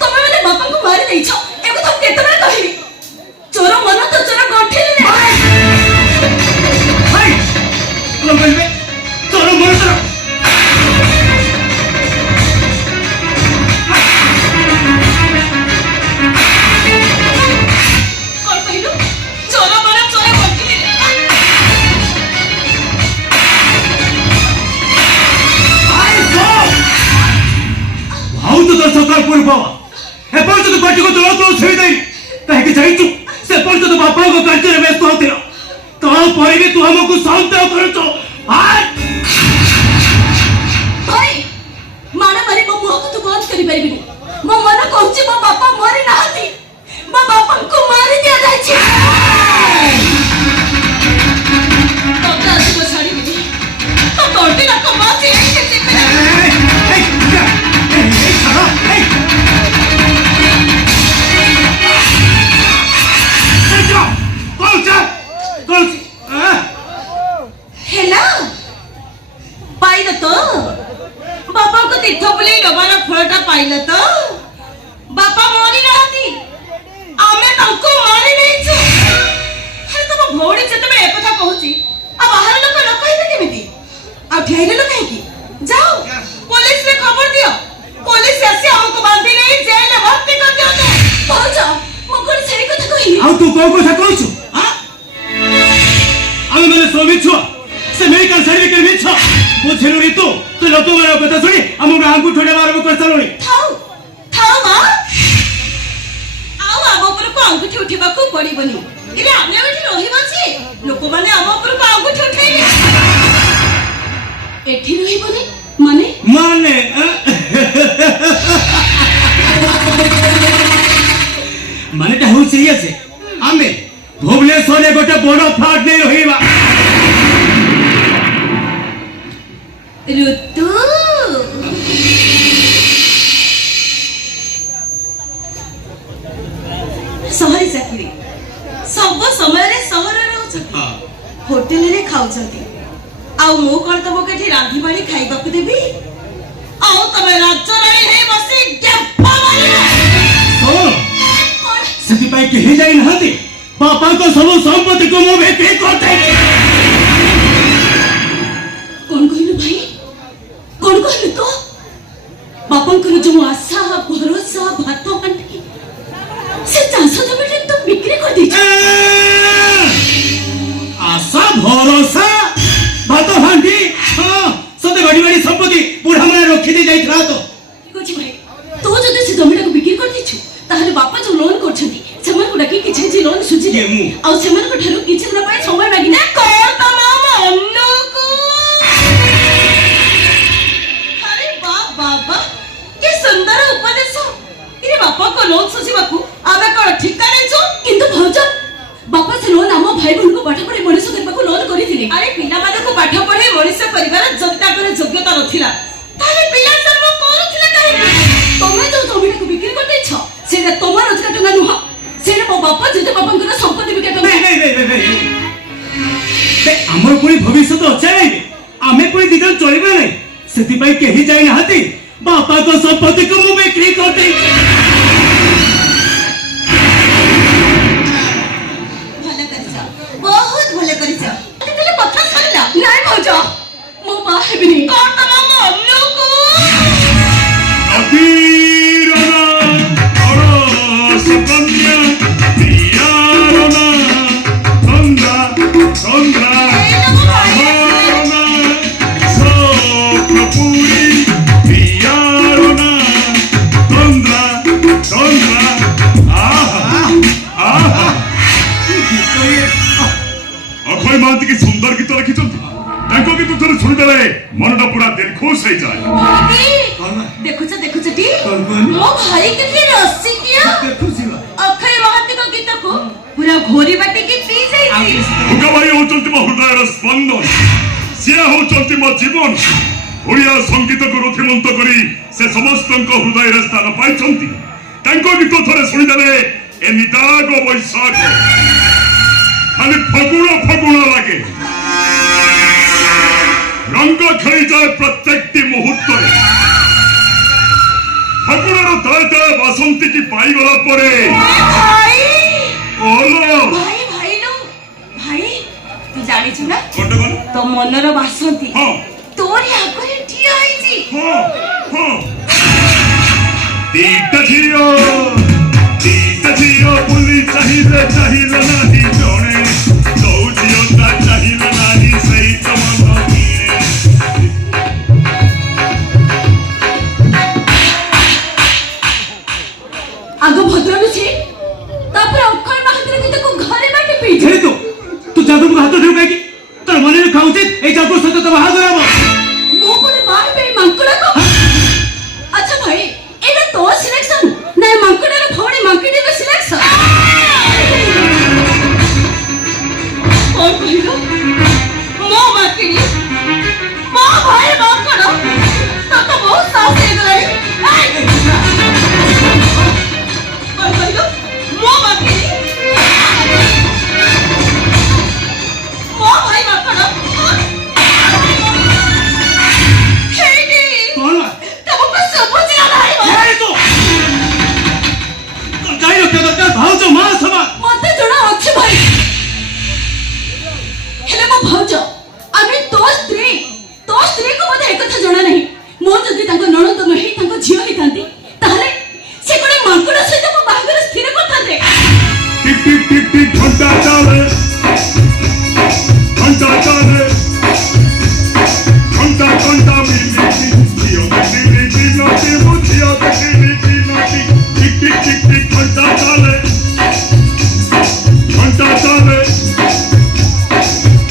ତମେ ମାନେ ବାପାଙ୍କୁ ମାରି ଦେଇଛ, ଏ କଥା କେତେବେଳେ କହିବି? ଚୋର ମନ ତ ଚୋର ଗଣ୍ଠିରେ କଣ କହିବେ? ତୋର ମଣିଷର କଣ କହିଲୁ? ଚୋର ମନ ଚୋର ଗଣ୍ଠିରେ। ଭାଉଜ ତ ସକାଳ ପୂର୍ବ ଏପର୍ଯ୍ୟନ୍ତ ପାଟିକୁ ତଳ ତଳ ଛୁଇଁ ଦେଇ କାହିଁକି ଯାଇଛୁ? ସେ ପର୍ଯ୍ୟନ୍ତ ବାପାଙ୍କ କାର୍ଯ୍ୟରେ ବ୍ୟସ୍ତ ହଉଥିଲ, ତାପରେ ବି ତୁ ଆମକୁ ସନ୍ଦେହ କରୁଛୁ। ଭାଇ, ମାଣ ମାରି ମୋ ମୁହଁକୁ ତୁ ବନ୍ଦ କରିପାରିବିନି। ମୋ ମନ କହୁଛି ମୋ ବାପା ମରି ନାହାନ୍ତି, ମୋ ବାପାଙ୍କୁ ମାରି ଦିଆଯାଇଛି। ତତେ ଆଜି ମୁଁ ଛାଡ଼ିବିନି। ତ ତୋଟି ନାକ ମାଛି ହେଲା ପାଇଲ ତ? ବାପାଙ୍କୁ ତୀର୍ଥ ବୁଲେଇ ନବାର ଫଳଟା ପାଇଲ ତ? ବାପା ମରି ନାହାନ୍ତି, ଆମେ ତାଙ୍କୁ ମାରି ଦେଇଛୁ। ଆରେ ତମ ଭଉଣୀ ଯେତେବେଳେ ଏକଥା କହୁଛି, ଆଉ ବାହାର ଲୋକ ନ କହିବେ କେମିତି? ଆଉ ଠିଆଇଦେଲ କାହିଁକି? ଯାଅ ପୋଲିସରେ ଖବର ଦିଅ, ପୋଲିସ ଆସି ଆମକୁ ବାନ୍ଧି ନେଇ ଜେଲରେ ଭର୍ତ୍ତି କରିଦିଅନ୍ତୁ। ଭାଉଜ, ମୁଁ କଣ ସେଇ କଥା କହିଲି? ଆଉ ତୁ କୋଉ କଥା କହୁଛୁ? ଆମେ ମାନେ ସବୁ ମିଛ, ସେ ମେଡିକାଲ ସାର୍ଟିଫିକେଟ ମିଛ। ବୁଝିଲୁ ରେ ତୁ ଲୋକମାନଙ୍କ କଥା ଶୁଣି ଆମ ଗାଁକୁ ଠେଲା ଆରମ୍ଭ କରିସାରିଲୁଣି। ଥାଉ ଥାଉ ମା, ଆଉ ଆମ ଉପରକୁ ଆଙ୍ଗୁଠି ଉଠିବାକୁ ପଡିବନି। ଏବେ ଆମେ ଏଠି ରହିବାଛି, ଲୋକମାନେ ଆମ ଉପରକୁ ଆଙ୍ଗୁଠି ଉଠେଇବେ। ଏଠି ରହିବନି ମାନେ? ମାନେ ମାନେଟା ହଉଛି ଇଏ ଯେ ଆମେ ଭୁବନେଶ୍ୱରରେ ଗୋଟେ ବଡ ଫ୍ଲାଟ ନେଇ ରହିବା। ଋତୁ, ସହରୀ ଚାକିରି, ସବୁ ସମୟରେ ସହରରେ ରହୁଛନ୍ତି, ହୋଟେଲରେ ଖାଉଛନ୍ତି, ଆଉ ମୁଁ କଣ ତମକୁ ଏଠି ରାନ୍ଧି ବାଢି ଖାଇବାକୁ ଦେବି? ଆଉ ତମେ ରାଜରାଣୀ ହେଇ ବସି ଗେମ୍ଫ ମାରିବ। ସେଥିପାଇଁ କେହି ଯାଇନାହାନ୍ତି, ବାପାଙ୍କ ସବୁ ସମ୍ପତ୍ତିକୁ ମୁଁ ବିକ୍ରି କରିଦେଇଛି। କଣ କହିଲୁ ଭାଇ? କଣ କହିଲୁ ତ? ବାପାଙ୍କର ଯୋଉ ଆଶା ଭରସା ଭାତ ହାଣ୍ଡି, ସେ ଚାଷ ଜମିରେ ତୁ ବିକ୍ରି କରିଦେଇଛୁ। ଆଶା ଭରସା ଭାତ ହାଣ୍ଡି, ସତେ ବାଡି ବାଡି ସମ୍ପତ୍ତି ବୁଢା ମାନେ ରଖିଦେଇ ଯାଇଥିଲା ତ। ଠିକ ଅଛି ଭାଇ, ତୁ ଯଦି ସେ ଜମିଟାକୁ ବିକ୍ରି କରିଦେଇଛୁ, ତାହେଲେ ବାପା ଯୋଉ ଲୋନ କରୁଛନ୍ତି ସେମାନଙ୍କୁ ଡାକି କିଛି କିଛି ଲୋନ ସୁଝି ଦେ, ଆଉ ସେମାନଙ୍କ ଠାରୁ କିଛି ଦିନ ପାଇଁ ସମୟ ମାଗିନା। ଆରେ ବାବା, କି ସୁନ୍ଦର ଉପଦେଶ। ଇରେ ବାପାଙ୍କ ଲୋନ ସୁଝିବାକୁ ଆମେ କଣ ଠିକା ନେଇଛୁ? କିନ୍ତୁ ଭାଉଜ, ବାପା ସେ ଲୋନ ଆମ ଭାଇ ଭଉଣୀକୁ ପାଠ ପଢେଇ ମଣିଷ କରିବାକୁ ଲୋନ କରିଥିଲେ। ଆରେ ପିଲାମାନଙ୍କୁ ପାଠ ପଢେଇ ମଣିଷ କରିବାର ତାଙ୍କର ଯୋଗ୍ୟତା ନଥିଲା, ତାହେଲେ ପିଲା ଜନ୍ମ କରୁଥିଲେ କାହିଁକି? ତମେ ଯୋଉ ଜମିଟାକୁ ବିକ୍ରି କରିଦେଇଛ, ସେଇଟା ତମ ରୋଜଗାର ଟଙ୍କା ନୁହଁ, ସେଇଟା ମୋ ବାପା ଜେଜେ ବାପାଙ୍କର ସମ୍ପତ୍ତି ବିକା ଟଙ୍କା। ଆମର ପୁଣି ଭବିଷ୍ୟତ ଅଛି ନାଇଁ, ଆମେ ପୁଣି ଦି ଜଣ ଚଳିବା ନାହିଁ, ସେଥିପାଇଁ କେହି ଯାଇନାହାନ୍ତି। ବାପାଙ୍କ ସମ୍ପତ୍ତିକୁ ମୁଁ ବିକ୍ରି କରିଦେଇଛି। ଭଲ କରିଛ, ବହୁତ ଭଲ କରିଛ। ତାହେଲେ କଥା ସରିଲା? ନାଇଁ ଭାଉଜ, ମୁଁ ବାହା ହେବିନି। କଣ ତମ ମନକୁ? ଅକ୍ଷୟ ମହାନ୍ତି କି ସୁନ୍ଦର ଗୀତ ଲେଖିଛନ୍ତି, ତାଙ୍କ ଗୀତ ଥରେ ଶୁଣିଦେଲେ ମନଟା ପୁରା ଦିଲ ଖୁସ ହେଇଯାଏ। ଦେଖୁଛ ଟି ମୋ ଭାଇ କେତେ ରସିକିଆ। ଅକ୍ଷୟ ମହାନ୍ତିଙ୍କ ଗୀତକୁ ପୁରା ଘୋରି ବାଟିକି ପିଇ ଯାଇଛି। ଭୁଗବାଇ ହଉଛନ୍ତି ମୋ ହୃଦୟର ସ୍ପନ୍ଦନ, सी होचंती मो जीवन ओडिया संगीत को रुथिमंत करी से समस्त हृदय स्थान पाइछंती तांको गीत थरे सुनिदेले ए निदाग बैशाख खाली फगुण फगुण लगे रंग खेली जाए प्रत्येक मुहूर्त फगुणर तले तले बासंती की पाईगला परे ओलो भाई भाई लो भाई तू जानिछु ना कोटे कोन तो मनर बासंती हां तोरी आगरे ठिया आइछि हां हां दीटा झियो बुली चाहिए नहीं जणे दौ झियो ता चाहिए नहीं सही तो मन किए आगो भद्र छि तापर अक्षय महांत्र के को घरे बाटे पी हे तू जादू को हाथ देउ काकी तोर मने खाउछि ए जादू सत तो बाहा कराबो मो पर मार पे मंकुड़ा को अच्छा भाई एटा तो सिलेक्शन ना मंकुड़ा रे फोड़ी मंकुड़ी रे सिलेक्शन और कहिलो मो मंकुड़ी मो भाई मंकुड़ा तो बहुत साहस है गई और कहिलो मो मंकुड़ी मो भाई मंकुड़ा कौन बा तुमको सब बुझिया नहीं हे तो जाई रो के दरकार भाउजो मा समा मते जणा अछि भाई हेले मो भाउज आमे तो स्त्री को मते एक कथा जणा नहीं मो जदी ताको नणंद नही ताको झियो ही तांती ताहले से कोडे मांकुडा सहित मो बाहागर स्थिर करथाते टिक टिक टिक टिक घंटा चाले घंटा मिली झियो मिली नोटी मुझियो मिली नोटी टिक टिक टिक टिक घंटा चाले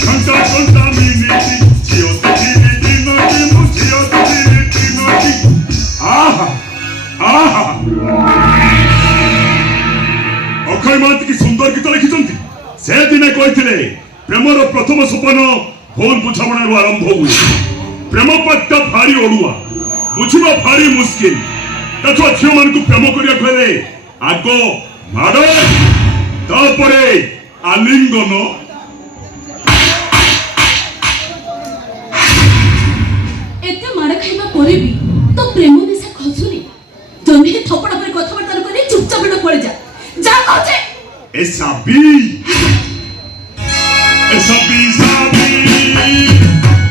घंटा मिली झियो मिली नोटी मुझियो मिली नोटी आहा आहा अक्षय महांती की सुंदर गीत लिखिଛନ୍ତି से दिने कहते प्रेमर प्रथम सोपान भूल बुझामण आरंभ हुए प्रेम पट्टा भारी ओडुआ बुझिबा भारी मुश्किल देखो झियो मान को प्रेम करिया कहले आग माड़ तापरे आलिंगन एते मार खाइबा परे भी तो प्रेम निशा खसुनी जने थपड़ा पर कथबार्ता करे चुपचाप न पड़ जा कहजे ए साबी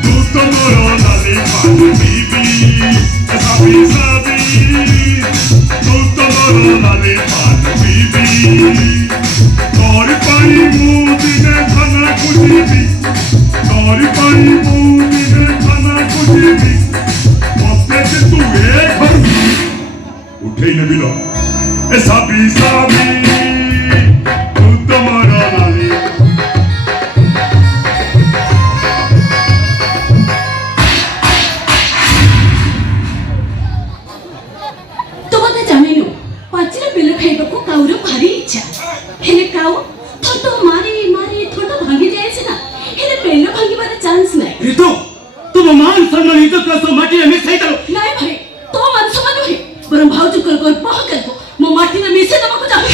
तू तो मोरो लाली पानी बीबी साबी तू तो मोरो लाली पानी बीबी तोरी पानी मुँह दिने खाना कुजीबी तोरी पानी मुँह दिने खाना कुजीबी मते से तू ए घर उठे न बिलो ए साबी तू तो मोरो लाली काउर भारी इच्छा हेले काउ थोटो मारी मारी थोटो भांगी जाए से ना हेले पेलो भांगी बारे चांस नहीं ऋतु तुम मान सम्मान इज्जत का सो माटी में मिसाई दलो नहीं भाई तो मान सम्मान नहीं बरम भाउजु कर पह कर को मो माटी में मिसे दबको चाहू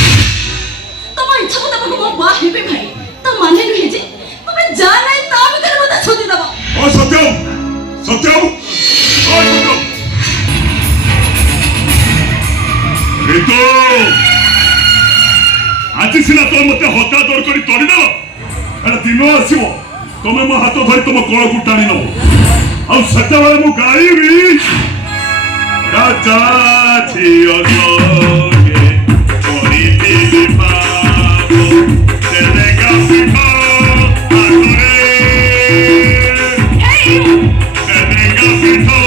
तुम इच्छा को दबको मो बा हेबे भाई तो माने नहीं जे तुम्हें जा नहीं ताम कर मत छोड़ी दबो ओ सत्यम ऋतु आज सीना तो मत हता दौड़ कर तोड़देल दिन आसो तुम मो हाथ धरी तुम कल को टाणी नब आते मु गाइबी राजा झियो लगे चोरी पाबो तेरेगा पिठा आगरे तेरेगा पिठा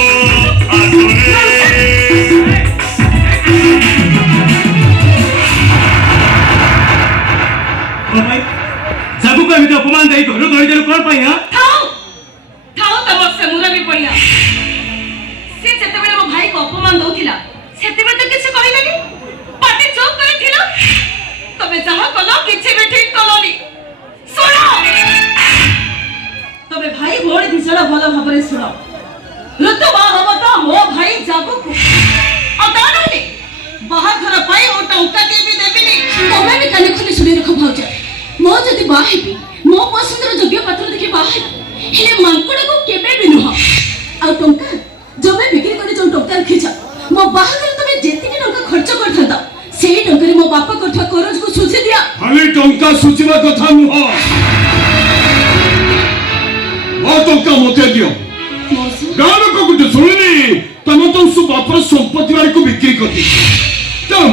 आगरे जाबू को एमिति अपमान देई घर धरि देल कोन पई हा थाओ तम से मुरा भी पड़िया से जते बेले मो भाई को अपमान दउथिला सेते बेले तो किछ कहिलानी पाटे चोक करिथिला तबे जहा कलो किछ भी ठीक कलोनी सुनो तबे भाई भोर दिसला ଶୁଣ ଋତୁବା ହବ ତ ମୋ ଭାଇ ଜାଗୁକୁ ଆଉ ତା ନହେଲେ ବାହାଘର ପାଇଁ ମୁଁ ଟଙ୍କାଟିଏ ବି ଦେବିନି। ତମେ ବି କାନେ ଖୋଲି ଶୁଣି ରଖ ଭାଉଜ, ମୁଁ ଯଦି ବାହା ହେବି ମୋ ପସନ୍ଦର ଯୋଗ୍ୟ ପାତ୍ର ଦେଖି ବାହା ହେବି, ହେଲେ ମାଙ୍କଡକୁ କେବେ ବି ନୁହଁ। ଆଉ ଟଙ୍କା ଜମି ବିକ୍ରି କରି ଯୋଉ ଟଙ୍କା ରଖିଛ, ମୋ ବାହାଘର ତମେ ଯେତିକି ଟଙ୍କା ଖର୍ଚ୍ଚ କରିଥାନ୍ତ ସେଇ ଟଙ୍କାରେ ମୋ ବାପା କରୁଥିବା କରଜକୁ ସୁଝି ଦିଅ। ଖାଲି ଟଙ୍କା ସୁଝିବା କଥା ନୁହଁ, ମୋ ଟଙ୍କା ମତେ ଦିଅ। ଗାଁ ଲୋକ ଗୋଟେ ଶୁଣିଲି ତମେ ତ ବାପାର ସମ୍ପତ୍ତି ବାଡ଼ିକୁ ବିକ୍ରି କରି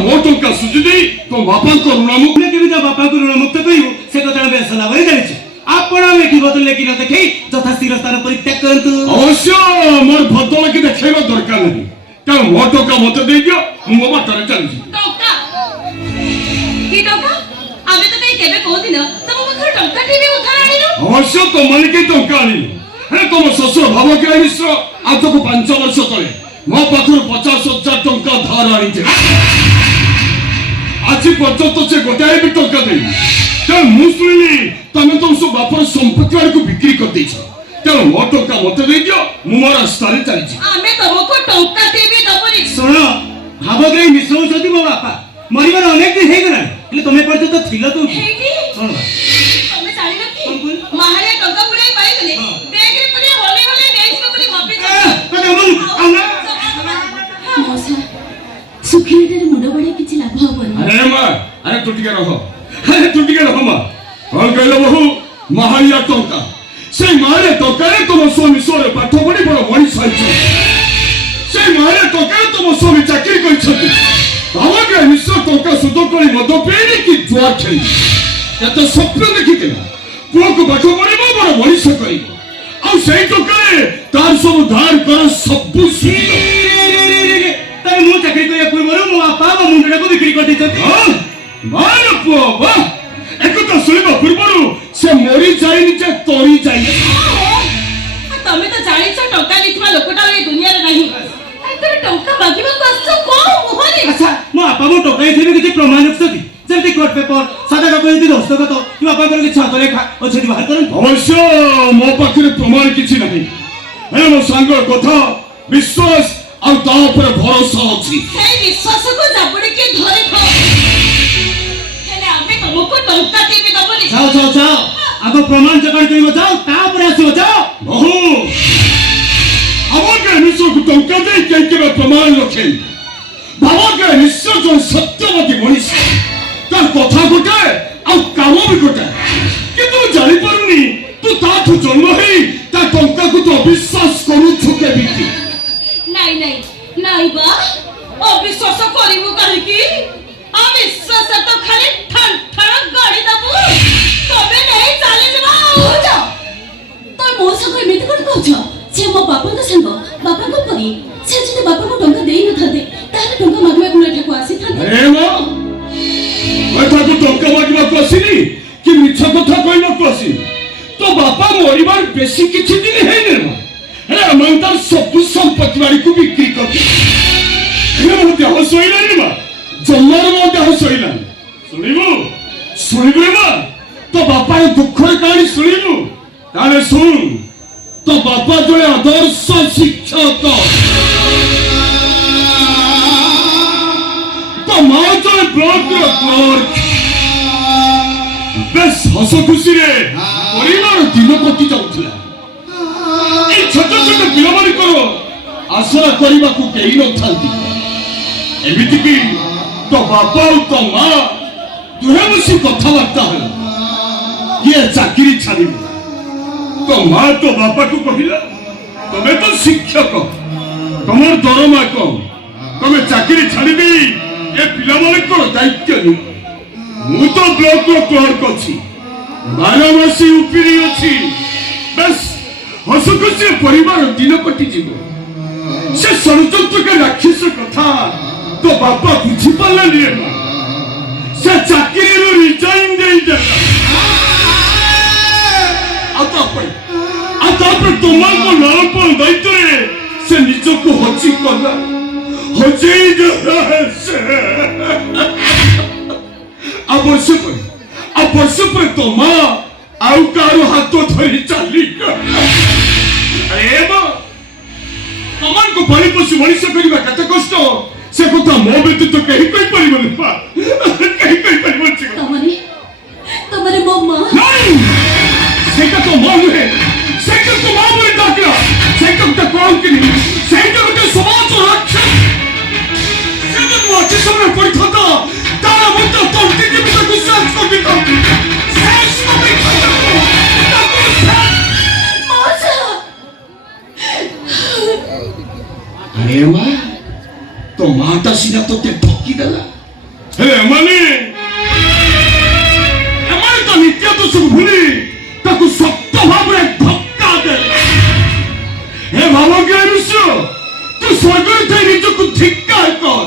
ମୋ ଟଙ୍କା ସୁଝି ଦେଇ ତୋ ବାପାଙ୍କ ଋଣମୁକ୍ତ କେମିତି ବାପାଙ୍କୁ ଋଣମୁକ୍ତ କରିବୁ ସେ କଥା ବେଶ ଲାଭରେ ଜାଣିଛୁ। ଆପଣ ଲେଖି ବଦଳ କି ନ ଦେଖେଇ ଯଥା ସ୍ଥିର ସ୍ଥାନ ପରିତ୍ୟାଗ କରନ୍ତୁ। ଅବଶ୍ୟ ମୋର ଭଦ୍ର ଲେଖି ଦେଖେଇବା ଦରକାର ନାହିଁ, କାରଣ ମୋ ଟଙ୍କା ମତେ ଦେଇଦିଅ, ମୁଁ ମୋ ବାଟରେ ଚାଲିଛି। ଟଙ୍କା କି ଟଙ୍କା? ଆମେ ତ କାଇଁ କେବେ କୋଉଦିନ ତମ ପାଖରେ ଟଙ୍କାଟେ ବି ଉଧାର ଆଣିନୁ। ଅବଶ୍ୟ ତମମାନେ କେହି ଟଙ୍କା ଆଣିନି, ହେଲେ ତମ ଶ୍ୱଶୁର ଭାବକିରାୟ ମିଶ୍ର ଆଜକୁ 5 ବର୍ଷ ତଳେ ମୋ ପାଖରୁ 50,000 ଟଙ୍କା ଧାର ଆଣିଥିଲେ। ଆଜି ପର୍ଯ୍ୟନ୍ତ ସେ ଗୋଟାଏ ବି ଟଙ୍କା ଦେଇନି। ତେଣୁ ମୁଁ ଶୁଣିଲି ତମେ ତମ ବାପର ସମ୍ପତ୍ତି ବାଡ଼ିକୁ ବିକ୍ରି କରିଦେଇଛ, ତେଣୁ ମୋ ଟଙ୍କା ମତେ ଦେଇଦିଅ, ମୁଁ ମୋ ରାସ୍ତାରେ ଚାଲିଛି। ଆମେ ତମକୁ ଟଙ୍କାଟେ ବି ଦବୁନି। ଶୁଣ ଭାବଗ୍ରାହୀ ମିଶ୍ର ହଉଛନ୍ତି ମୋ ବାପା, ମରିବାର ଅନେକ ଦିନ ହେଇଗଲାଣି, ହେଲେ ତମେ ପର୍ଯ୍ୟନ୍ତ ଥିଲ ତ ହେଇଟି ତମେ ଜାଣିନ କି ମାହାଳିଆ ଟଙ୍କା ପୁରାଇ ପାଇଗଲେ ବ୍ୟାଗରେ ପୁରେଇ ହଲେ ହଲେ ନେଇଯିବ ବୋଲି ଭାବିଛ। ମଉସା ସୁଖିନୀଟାରେ ମୁଣ୍ଡ ବଢ଼େଇ କିଛି ଲାଭ ହବନି। ଆରେ ମା, ଆରେ ତୁ ଟିକେ ରହ, ଆରେ ତୁ ଟିକେ ରହ ମା। କଣ କହିଲ ବହୁ? ମାହାଳିଆ ଟଙ୍କା, ସେଇ ମାହାଳିଆ ଟଙ୍କାରେ ତମ ସ୍ୱାମୀ ସୋରେ ପାଠ ପଢି ବଡ ମଣିଷ ହେଇଛନ୍ତି। ସେଇ ମାହାଳିଆ ଟଙ୍କାରେ ତମ ସ୍ୱାମୀ ଚାକିରି କରିଛନ୍ତି। ଭାବଗ୍ରାହୀ ମିଶ୍ର ଟଙ୍କା ସୁଧ କରି ମଦ ପିଇନି କି ଜୁଆ ଖେଳି ଏତେ ସ୍ୱପ୍ନ ଦେଖିଥିଲା ପୁଅକୁ ପାଠ ପଢିବ ବଡ ମଣିଷ କରିବ, ଆଉ ସେଇ ଟଙ୍କାରେ ତାର ସବୁ ଧାର କର ସବୁ ତାହେଲେ ମୁଁ ଚାକିରି କରିବା ପୂର୍ବରୁ ମୋ ବାପା ମୋ ମୁଣ୍ଡଟାକୁ ବିକ୍ରି କରିଦେଇଛନ୍ତି। ପୁଅ ବା ଏକଥା ଶୁଣିବା ପୂର୍ବରୁ ସେ ମରି ଯାଇନି ଯେ ତରି ଯାଇ। ତମେ ତ ଜାଣିଛ ଟଙ୍କା ଦେଇଥିବା ଲୋକଟା ଏ ଦୁନିଆରେ ନାହିଁ, ତମେ ଟଙ୍କା ମାଗିବାକୁ ଆସିଛ କୋଉ ମୁହଁରେ? ଆଚ୍ଛା ମୋ ବାପା ମୋ ଟଙ୍କା ଦେଇଥିବେ କିଛି ପ୍ରମାଣ ରଖିଛନ୍ତି? ଯେମିତି କୋର୍ଟ ପେପର ସାଦା କାଗଜ ଯଦି ଦସ୍ତଖତ କି ବାପାଙ୍କର କିଛି ହାତ ଲେଖା ଅଛି ବାହାର କରନ୍ତୁ। ଅବଶ୍ୟ ମୋ ପାଖରେ ପ୍ରମାଣ କିଛି ନାହିଁ, ହେଲେ ମୋ ସାଙ୍ଗ କଥା ବିଶ୍ୱାସ ଆଉ ତା ଉପରେ ଭରସା ଅଛି। ସେଇ ବିଶ୍ୱାସକୁ ଜାବୁଡ଼ିକି ଧରିଥାଅ, ହେଲେ ଆମେ ତମକୁ ଟଙ୍କାଟେ ବି ଦବୁନି। ଯାଅ ଯାଅ ଯାଅ, ଆଗ ପ୍ରମାଣ ଯୋଗାଡ଼ କରିବ, ଯାଅ ତାପରେ ଆସିବ, ଯାଅ। ବହୁ ଭାବଗ୍ରାହୀ ମିଶ୍ରକୁ ଟଙ୍କା ଦେଇ କେହି କେବେ ପ୍ରମାଣ ରଖେନି। ଭାବଗ୍ରାହୀ ମିଶ୍ର ଜଣେ ସତ୍ୟବାଦୀ ମଣିଷ, ତାର କଥା ଗୋଟାଏ ଆଉ କାମ ବି ଗୋଟାଏ, କିନ୍ତୁ ଜାଣିପାରୁନି ତୁ ତାଠୁ ଜନ୍ମ ହେଇ ତା ଟଙ୍କାକୁ ତୁ ଅବିଶ୍ୱାସ କରୁଛୁ କେମିତି? ନାଇଁ ନାଇଁ ନାଇଁ ବା, ଅବିଶ୍ୱାସ କରିବୁ କାହିଁକି? ଅବିଶ୍ୱାସ ତ ଖାଲି ଠଣ ଠଣ ଗଡ଼ି ଦବୁ, ତମେ ନେଇ ଚାଲିଯିବ। ତୋ ମଉସାକୁ ଏମିତି କଣ କହୁଛ? ସେ ମୋ ବାପାଙ୍କ ସାଙ୍ଗ, ବାପାଙ୍କ ପରି। ସେ ଯଦି ବାପାଙ୍କୁ ଟଙ୍କା ଦେଇନଥାନ୍ତେ ତାହେଲେ ଟଙ୍କା ମାଗିବାକୁ ମୁଁ ଏଠାକୁ ଆସିଥାନ୍ତି। ଏଠାକୁ ଟଙ୍କା ମାଗିବାକୁ ଆସିନି କି ମିଛ କଥା କହିବାକୁ ଆସିନି। ତୋ ବାପା ମରିବାର ବେଶୀ କିଛି ଦିନ ହେଇନି ମା, ହେଲେ ଆମେ ତାର ସବୁ ସମ୍ପତ୍ତି ବାଡ଼ିକୁ ବିକ୍ରି କରି ମୋ ଦେହ ଶୋଇଲାନି ମା, ଜମାରୁ ମୋ ଦେହ ଶୋଇଲାନି। ଶୁଣିବୁ ଶୁଣିବୁ ମା, ତୋ ବାପାର ଦୁଃଖର କାହାଣୀ ଶୁଣିବୁ? ତାହେଲେ ଶୁଣ, ତୋ ବାପା ଜଣେ ଆଦର୍ଶ ଶିକ୍ଷକ, ତୋ ମା ଜଣେ ବ୍ଲକର କ୍ଲର୍କ। ବେଶ ହସ ଖୁସିରେ ପରିବାର ଦିନ କଟି ଯାଉଥିଲା। এই ছোট ছোট ପିଲାମାନଙ୍କର ଆଶା କରିବାକୁ କେହି ନଥାନ୍ତି। ଏମିତିକି ତୋ ବାପା ଆଉ ତୋ ମା ଦୁହେଁ ବସି କଥାବାର୍ତ୍ତା ହେଲା, କିଏ ଚାକିରି ଛାଡ଼ିବ। ତୋ ମା ତୋ ବାପାକୁ କହିଲା, ତମେ ତ ଶିକ୍ଷକ, ତମର ଦରମା କମ, ତମେ ଚାକିରି ଛାଡ଼ିଦେଇ ଏ ପିଲାମାନଙ୍କର ଦାୟିତ୍ୱ ନିଅ। ମୁଁ ତ ବ୍ଲକର କ୍ଲର୍କ ଅଛି, 12 ମାସ ୟୁପିରେ ଅଛି। ବେଶ ହସ ଖୁସିରେ ପରିବାର ଦିନ କଟିଯିବ। ସେ ଷଡ଼ଯନ୍ତ୍ରକା ରାକ୍ଷସ କଥା ତୋ ବାପା ବୁଝିପାରିଲାନି। ସେ ଚାକିରିରୁ ରିଜାଇନ୍ ଦେଇଦେଲା। ଆଉ ତାପରେ ତୋମାନଙ୍କ ଲାଳନ ଦାୟିତ୍ୱରେ ସେ ନିଜକୁ ହଜି କଲା, ହଜେଇ ଦେଲା। ଆଉ ବର୍ଷ ପରେ ତୋ ମା ଆଉ କାହାର ହାତ ଧରି ଚାଲିଗଲା। अरे बा कमान को पानी पोषी मनुष्य करवा कते कष्ट से कथा मो व्यतीत कहीं कोई परिबन बा कहीं कोई परिबन से तमरे मम्मा नहीं सेका तो मो है सेका तो मो बोले डाकला सेका तो कौन की नहीं सेका तो समाज रक्षा सेका तो अच्छे समय पड़ी था तारा मुद्दा तो टिके भी तो गुस्सा कर देता सेक्स को भी खाता अरे माँ तो माता सीधा तो ते ठोकी देला हे माने हमारे तो नित्य तो सब भूली ताकु सत्य भाव रे धक्का दे हे भावो के अनुष्य तू स्वर्ग रे थे निज को धिक्कार कर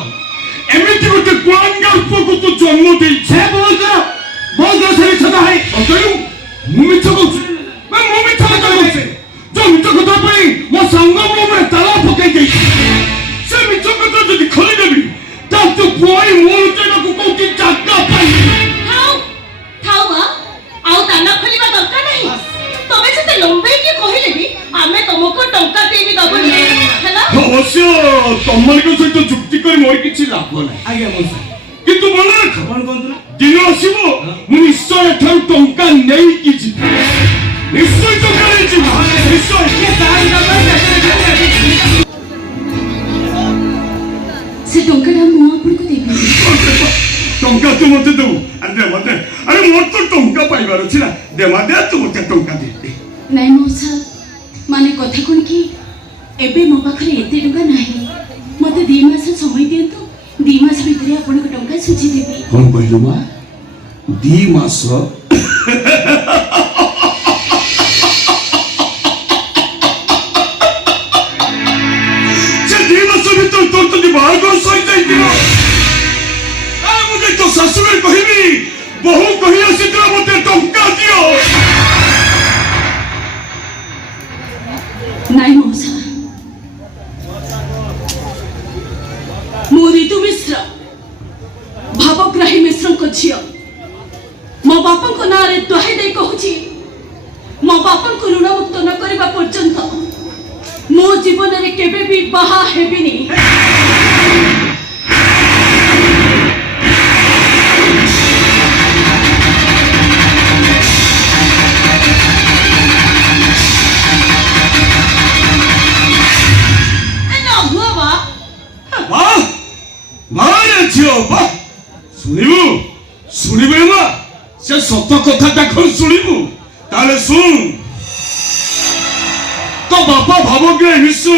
एमिति गोटे कुआंगा को तू जन्म दे छे बोल से छदा है अतयु मुमिछ को मैं मुमिछ को से जो मिछ कथा पई मो संग में ताला पकाई दे से मिछ कथा जदि खोली देबी ता तू पुआई मोल तेना को कोकी जागा पाई थाओ बा आउ ताना खोलिबा दरकार नाही तबे से लंबे के कहिले भी आमे तुमको टंका देबी दबनी हैला अवश्य तमन को सहित जुक्ति कर मोर किछि लाभ नाही आगे मौसा किंतु मन रख कौन कौन तुला दिन आसीबो मु निश्चय एठाउ टंका नै कि जिबि निश्चय टंका नै जिबि निश्चय ये सारी नंबर से टंका मु आपन को देबी टंका तू मते दो अरे मोर तो टंका पाइबार अछि ना दे दे तू मते टंका दे ନାଇଁ ମଉସା ମାନେ କଥା କଣ କି ଏବେ ମୋ ପାଖରେ ଏତେ ଟଙ୍କା ନାହିଁ ମତେ 2 ମାସ ସମୟ ଦିଅନ୍ତୁ 2 ମାସ ଭିତରେ ଆପଣଙ୍କ ଟଙ୍କା ସୁଝି ଦେବି कोन कहलो मा 2 मास से 2 मास भीतर तो बाहर सही जाई दिनो आ मुझे तो ससुर कहिबी बहु कहि आसी मते टंका दियो ନାଇଁ ମଉସା ମୁଁ ରିତୁ ମିଶ୍ର ଭାବଗ୍ରାହୀ ମିଶ୍ରଙ୍କ ଝିଅ ମୋ ବାପାଙ୍କ ନାଁରେ ଦୋହାଇ ଦେଇ କହୁଛି ମୋ ବାପାଙ୍କୁ ଋଣମୁକ୍ତ ନ କରିବା ପର୍ଯ୍ୟନ୍ତ ମୋ ଜୀବନରେ କେବେ ବି ବାହା ହେବିନି शुणिबे ना से सत कथा शुणिबू ताले सुन तो बापा भावग्राही मिश्र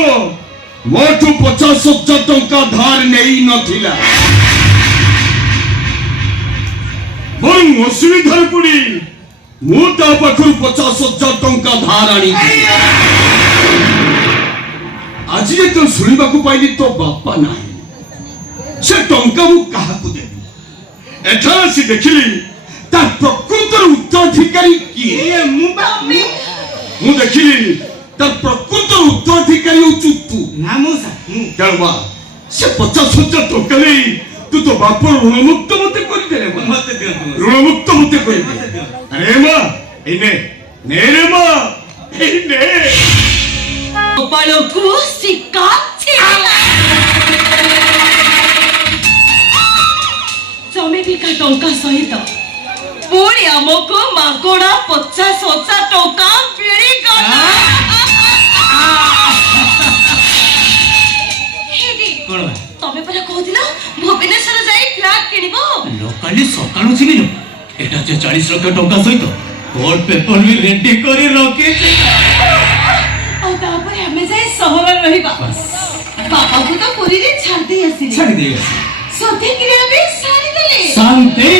मोठू 50,000 टंका धार नहीं नथिला बरं असुविधार पड़ी मु ता पाखर 50,000 टंका धार आनी आज जे तो शुणिबा को पाइली तो बापा नाही से टंका मु कहा को देबी एठा से देखिली ता प्रकृतर उत्तराधिकारी किए मु देखिली ता प्रकृतर उत्तराधिकारी होचु तू ना मौसा कहवा से 50,000 टंका ले तू तो बापर ऋणमुक्त मते करि देले मते दियो ऋणमुक्त मते करि दे अरे मां एने नेरे मां एने गोपालो को सिक्का छिला जमी का टंका सहित पुणी आमको मागोड़ा 50,000 टंका मिली गला कोन तमे परा कहदिला भुवनेश्वर जाई फ्लैट किनिबो लोकाली सकाळू छिबिनो एटा जे 40 लाख टंका सहित कोर्ट पेपर भी रेडी करी रखी और तापर हमें जाई सहर रहिबा बाबा को तो पुरी रे छाड़ दे आसीली छाड़ी दे सत्य क्रिया भी सारी देले शांति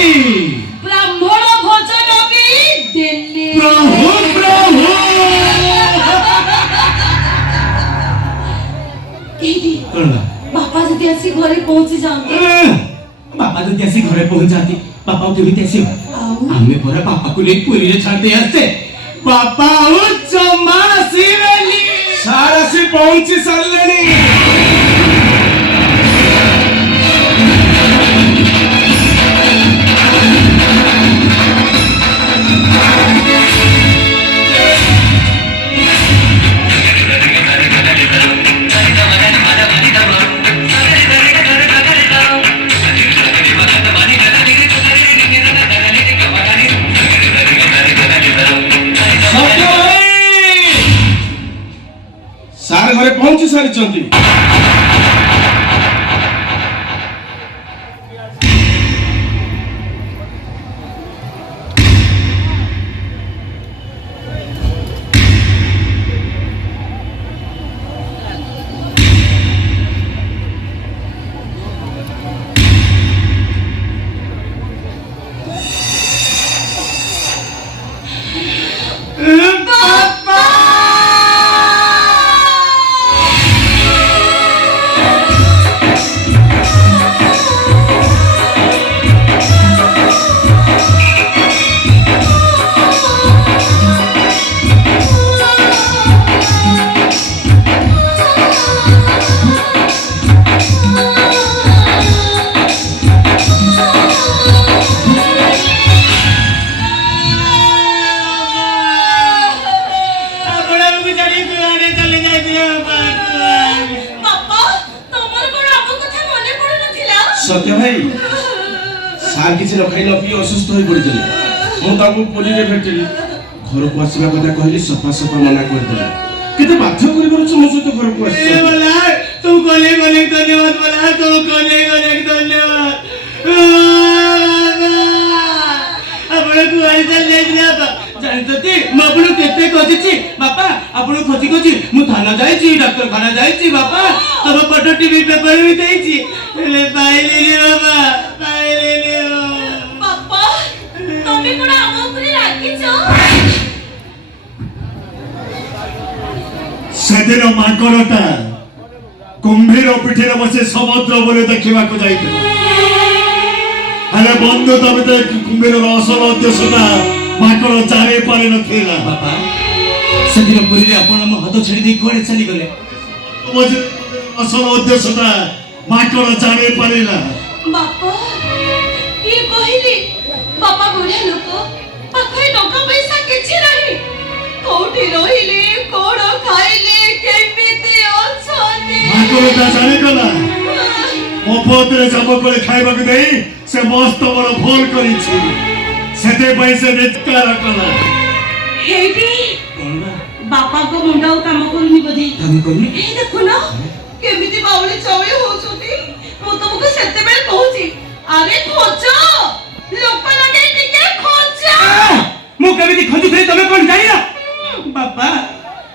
ब्राह्मण भोजन भी देले प्रभु प्रभु एदी कोन बाबा जदी आसी घरे पहुंची जांते बाबा जदी आसी घरे पहुंच जाती बापा के भी कैसे हमें पूरा पापा को ले पूरी रे छाड़ते आते पापा उच्च मासी वेली सारा से पहुंची सालेनी କରିଛନ୍ତି सत्य भाई सार किसी न खाई न पी असुस्थ हो पड़ते मुझे पुरी में भेटिली घर को आसवा कथा कहली सफा सफा मना करदे कितने बाध्य कर मो सहित घर को तू गले गले धन्यवाद बोला तू गले गले धन्यवाद आपण कुआरी चल जानते मैं आपको केते खोजी बापा आपको खोजी खोजी मु थाना जाइए डॉक्टर खाना जाइए बापा तब फोटो टीवी पेपर भी देइछि ले पाइले बाबा पाइले बापा तमे कोन आम ऊपर राखिছো सेदिन माकड़टा कुंभीर पिठिरे बसे समुद्र बोले देखा जाइए हेले बंधु तब कुंभीर असल उद्देश्यता माकड़ जाने पारे नथिला बापा से दिन पुरी रे आपण हम हाथ छेड़ी दे कोड़े चली गले असल उद्देश्यता माकड़ जाने पारेला बापा ये कहिली बापा बुढ़ा लोक पाखै टका पैसा किछि नाही कोठी रहिले कोड खाइले केमिति अछने माकड़ जाने गला मो पोतरे जब कोले खाइबा के देई से मस्त बड़ भोल करिछि सेते पैसे नेतकार कला हेबी बापा को मुंडा काम करनी बधी काम करनी ए देखो ना केमिति बाउली चौड़ी होछोती मो तुमको सेते बेल कहूची अरे खोजो लोक लगे टिके खोजो मु केमिति खोजु थे तमे कोन जाइना बापा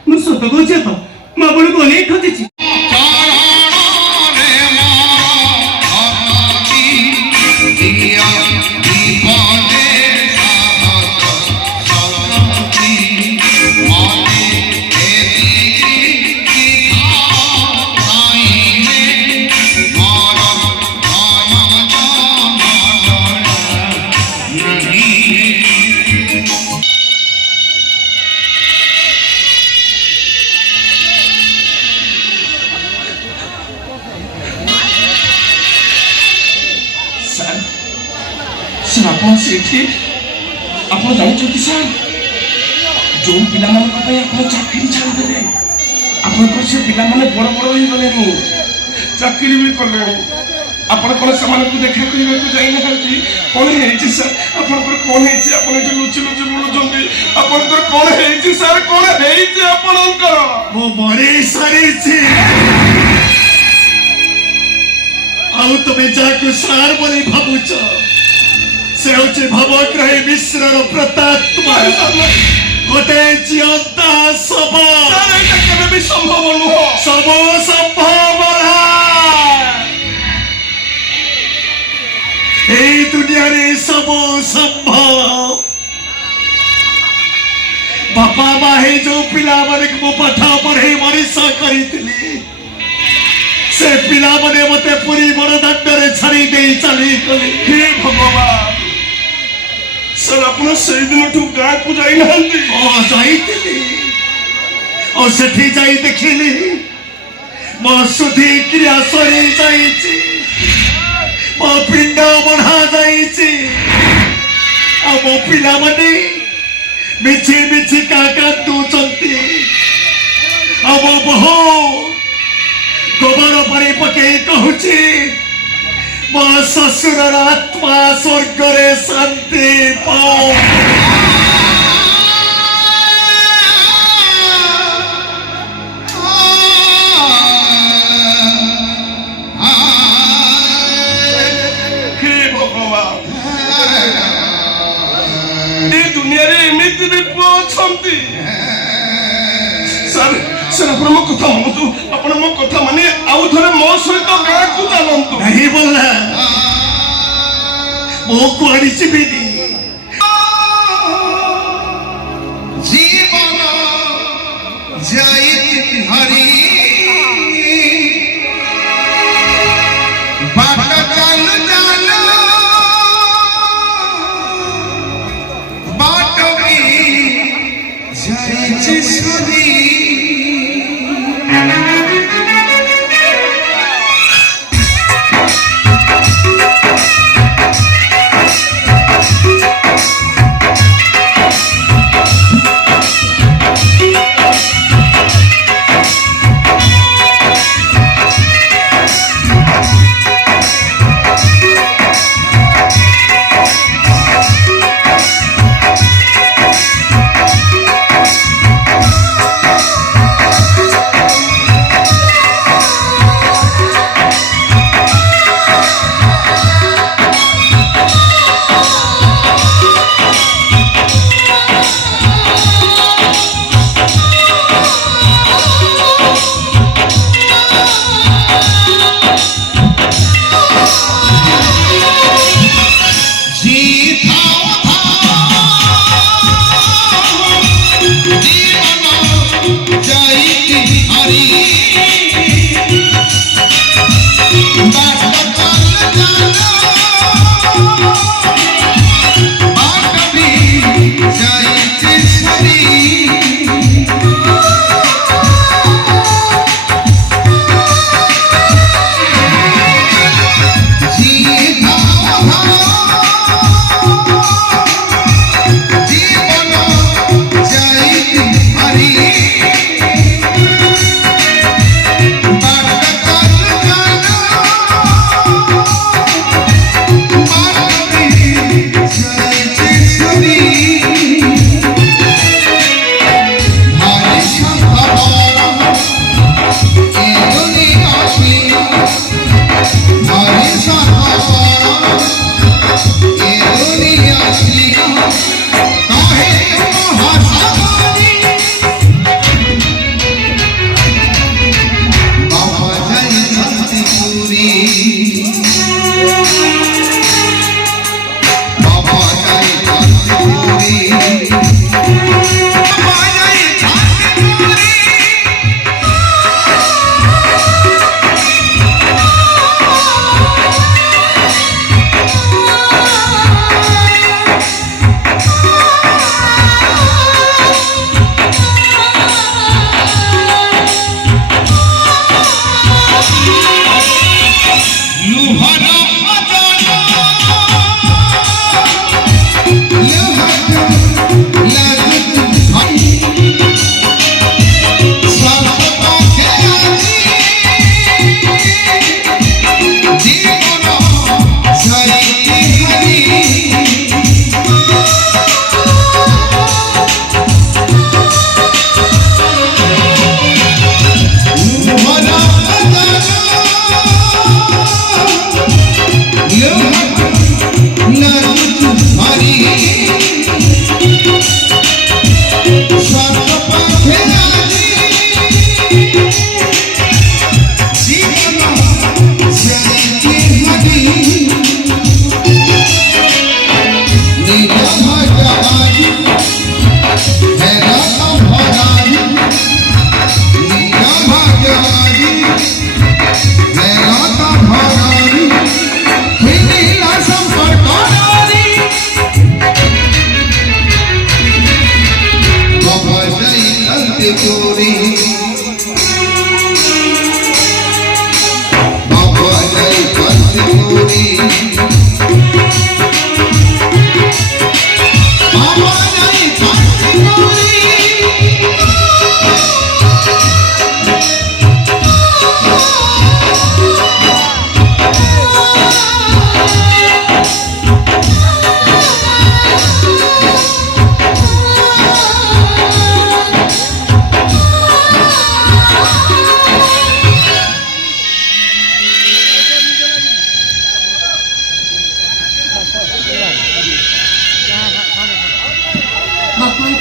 मु सत कहूची तो मु आपण को नै खोजिछि आप जानते सर जो पिला चाकरी छाड़दे आप से पिला बड़ बड़ हो गले चाकरी भी कले आपण कौन से देखा करने जाना कौन है सर आप कौन है लुचि लुचि बोलुं आपंकर कौन है सर कौन है आपणकर मो मरी सारी आउ तुम जाकु सार बोली भाबुच से होचे भवग्रही मिश्र प्रतात्मा गोटे जियंता सब भी संभव नुह सब संभव এই দুনিয়ারে সব সম্ভব বাপা মা হে যে পিলা মানে মো পাঠ পড়ে মনিষ করিଥିଲି से पिला मने मते पूरी बड़ दंडरे छाड़ी देई चली गले हे भगवान सर अपन से दिन ठु गाँ को जाई नहंती ओ जाईतिली ओ सेठी जाई देखिली मो सुधी क्रिया सरी जाईची मो पिंड बढ़ा जाईची आ मो पिला मने मिछि मिछि काका दूचंती आ मो बहो गोबर पानी पके कहूची मो ससुर आत्मा स्वर्ग रे शांति पाओ ଏମିତି ବି ପୁଅ ଅଛନ୍ତି ସାର୍ ସାର୍ ଆପଣ ମୋ କଥା ମାନନ୍ତୁ ଆପଣ ମୋ କଥା ମାନେ ଆଉ ଥରେ ମୋ ସହିତ ଗାଁକୁ ଚାଲନ୍ତୁ नहीं बोलना वो कुआड़ी चिबिनी জীবন যাইতি হারি বাট চাল চাল বাট বি যাইছি সরি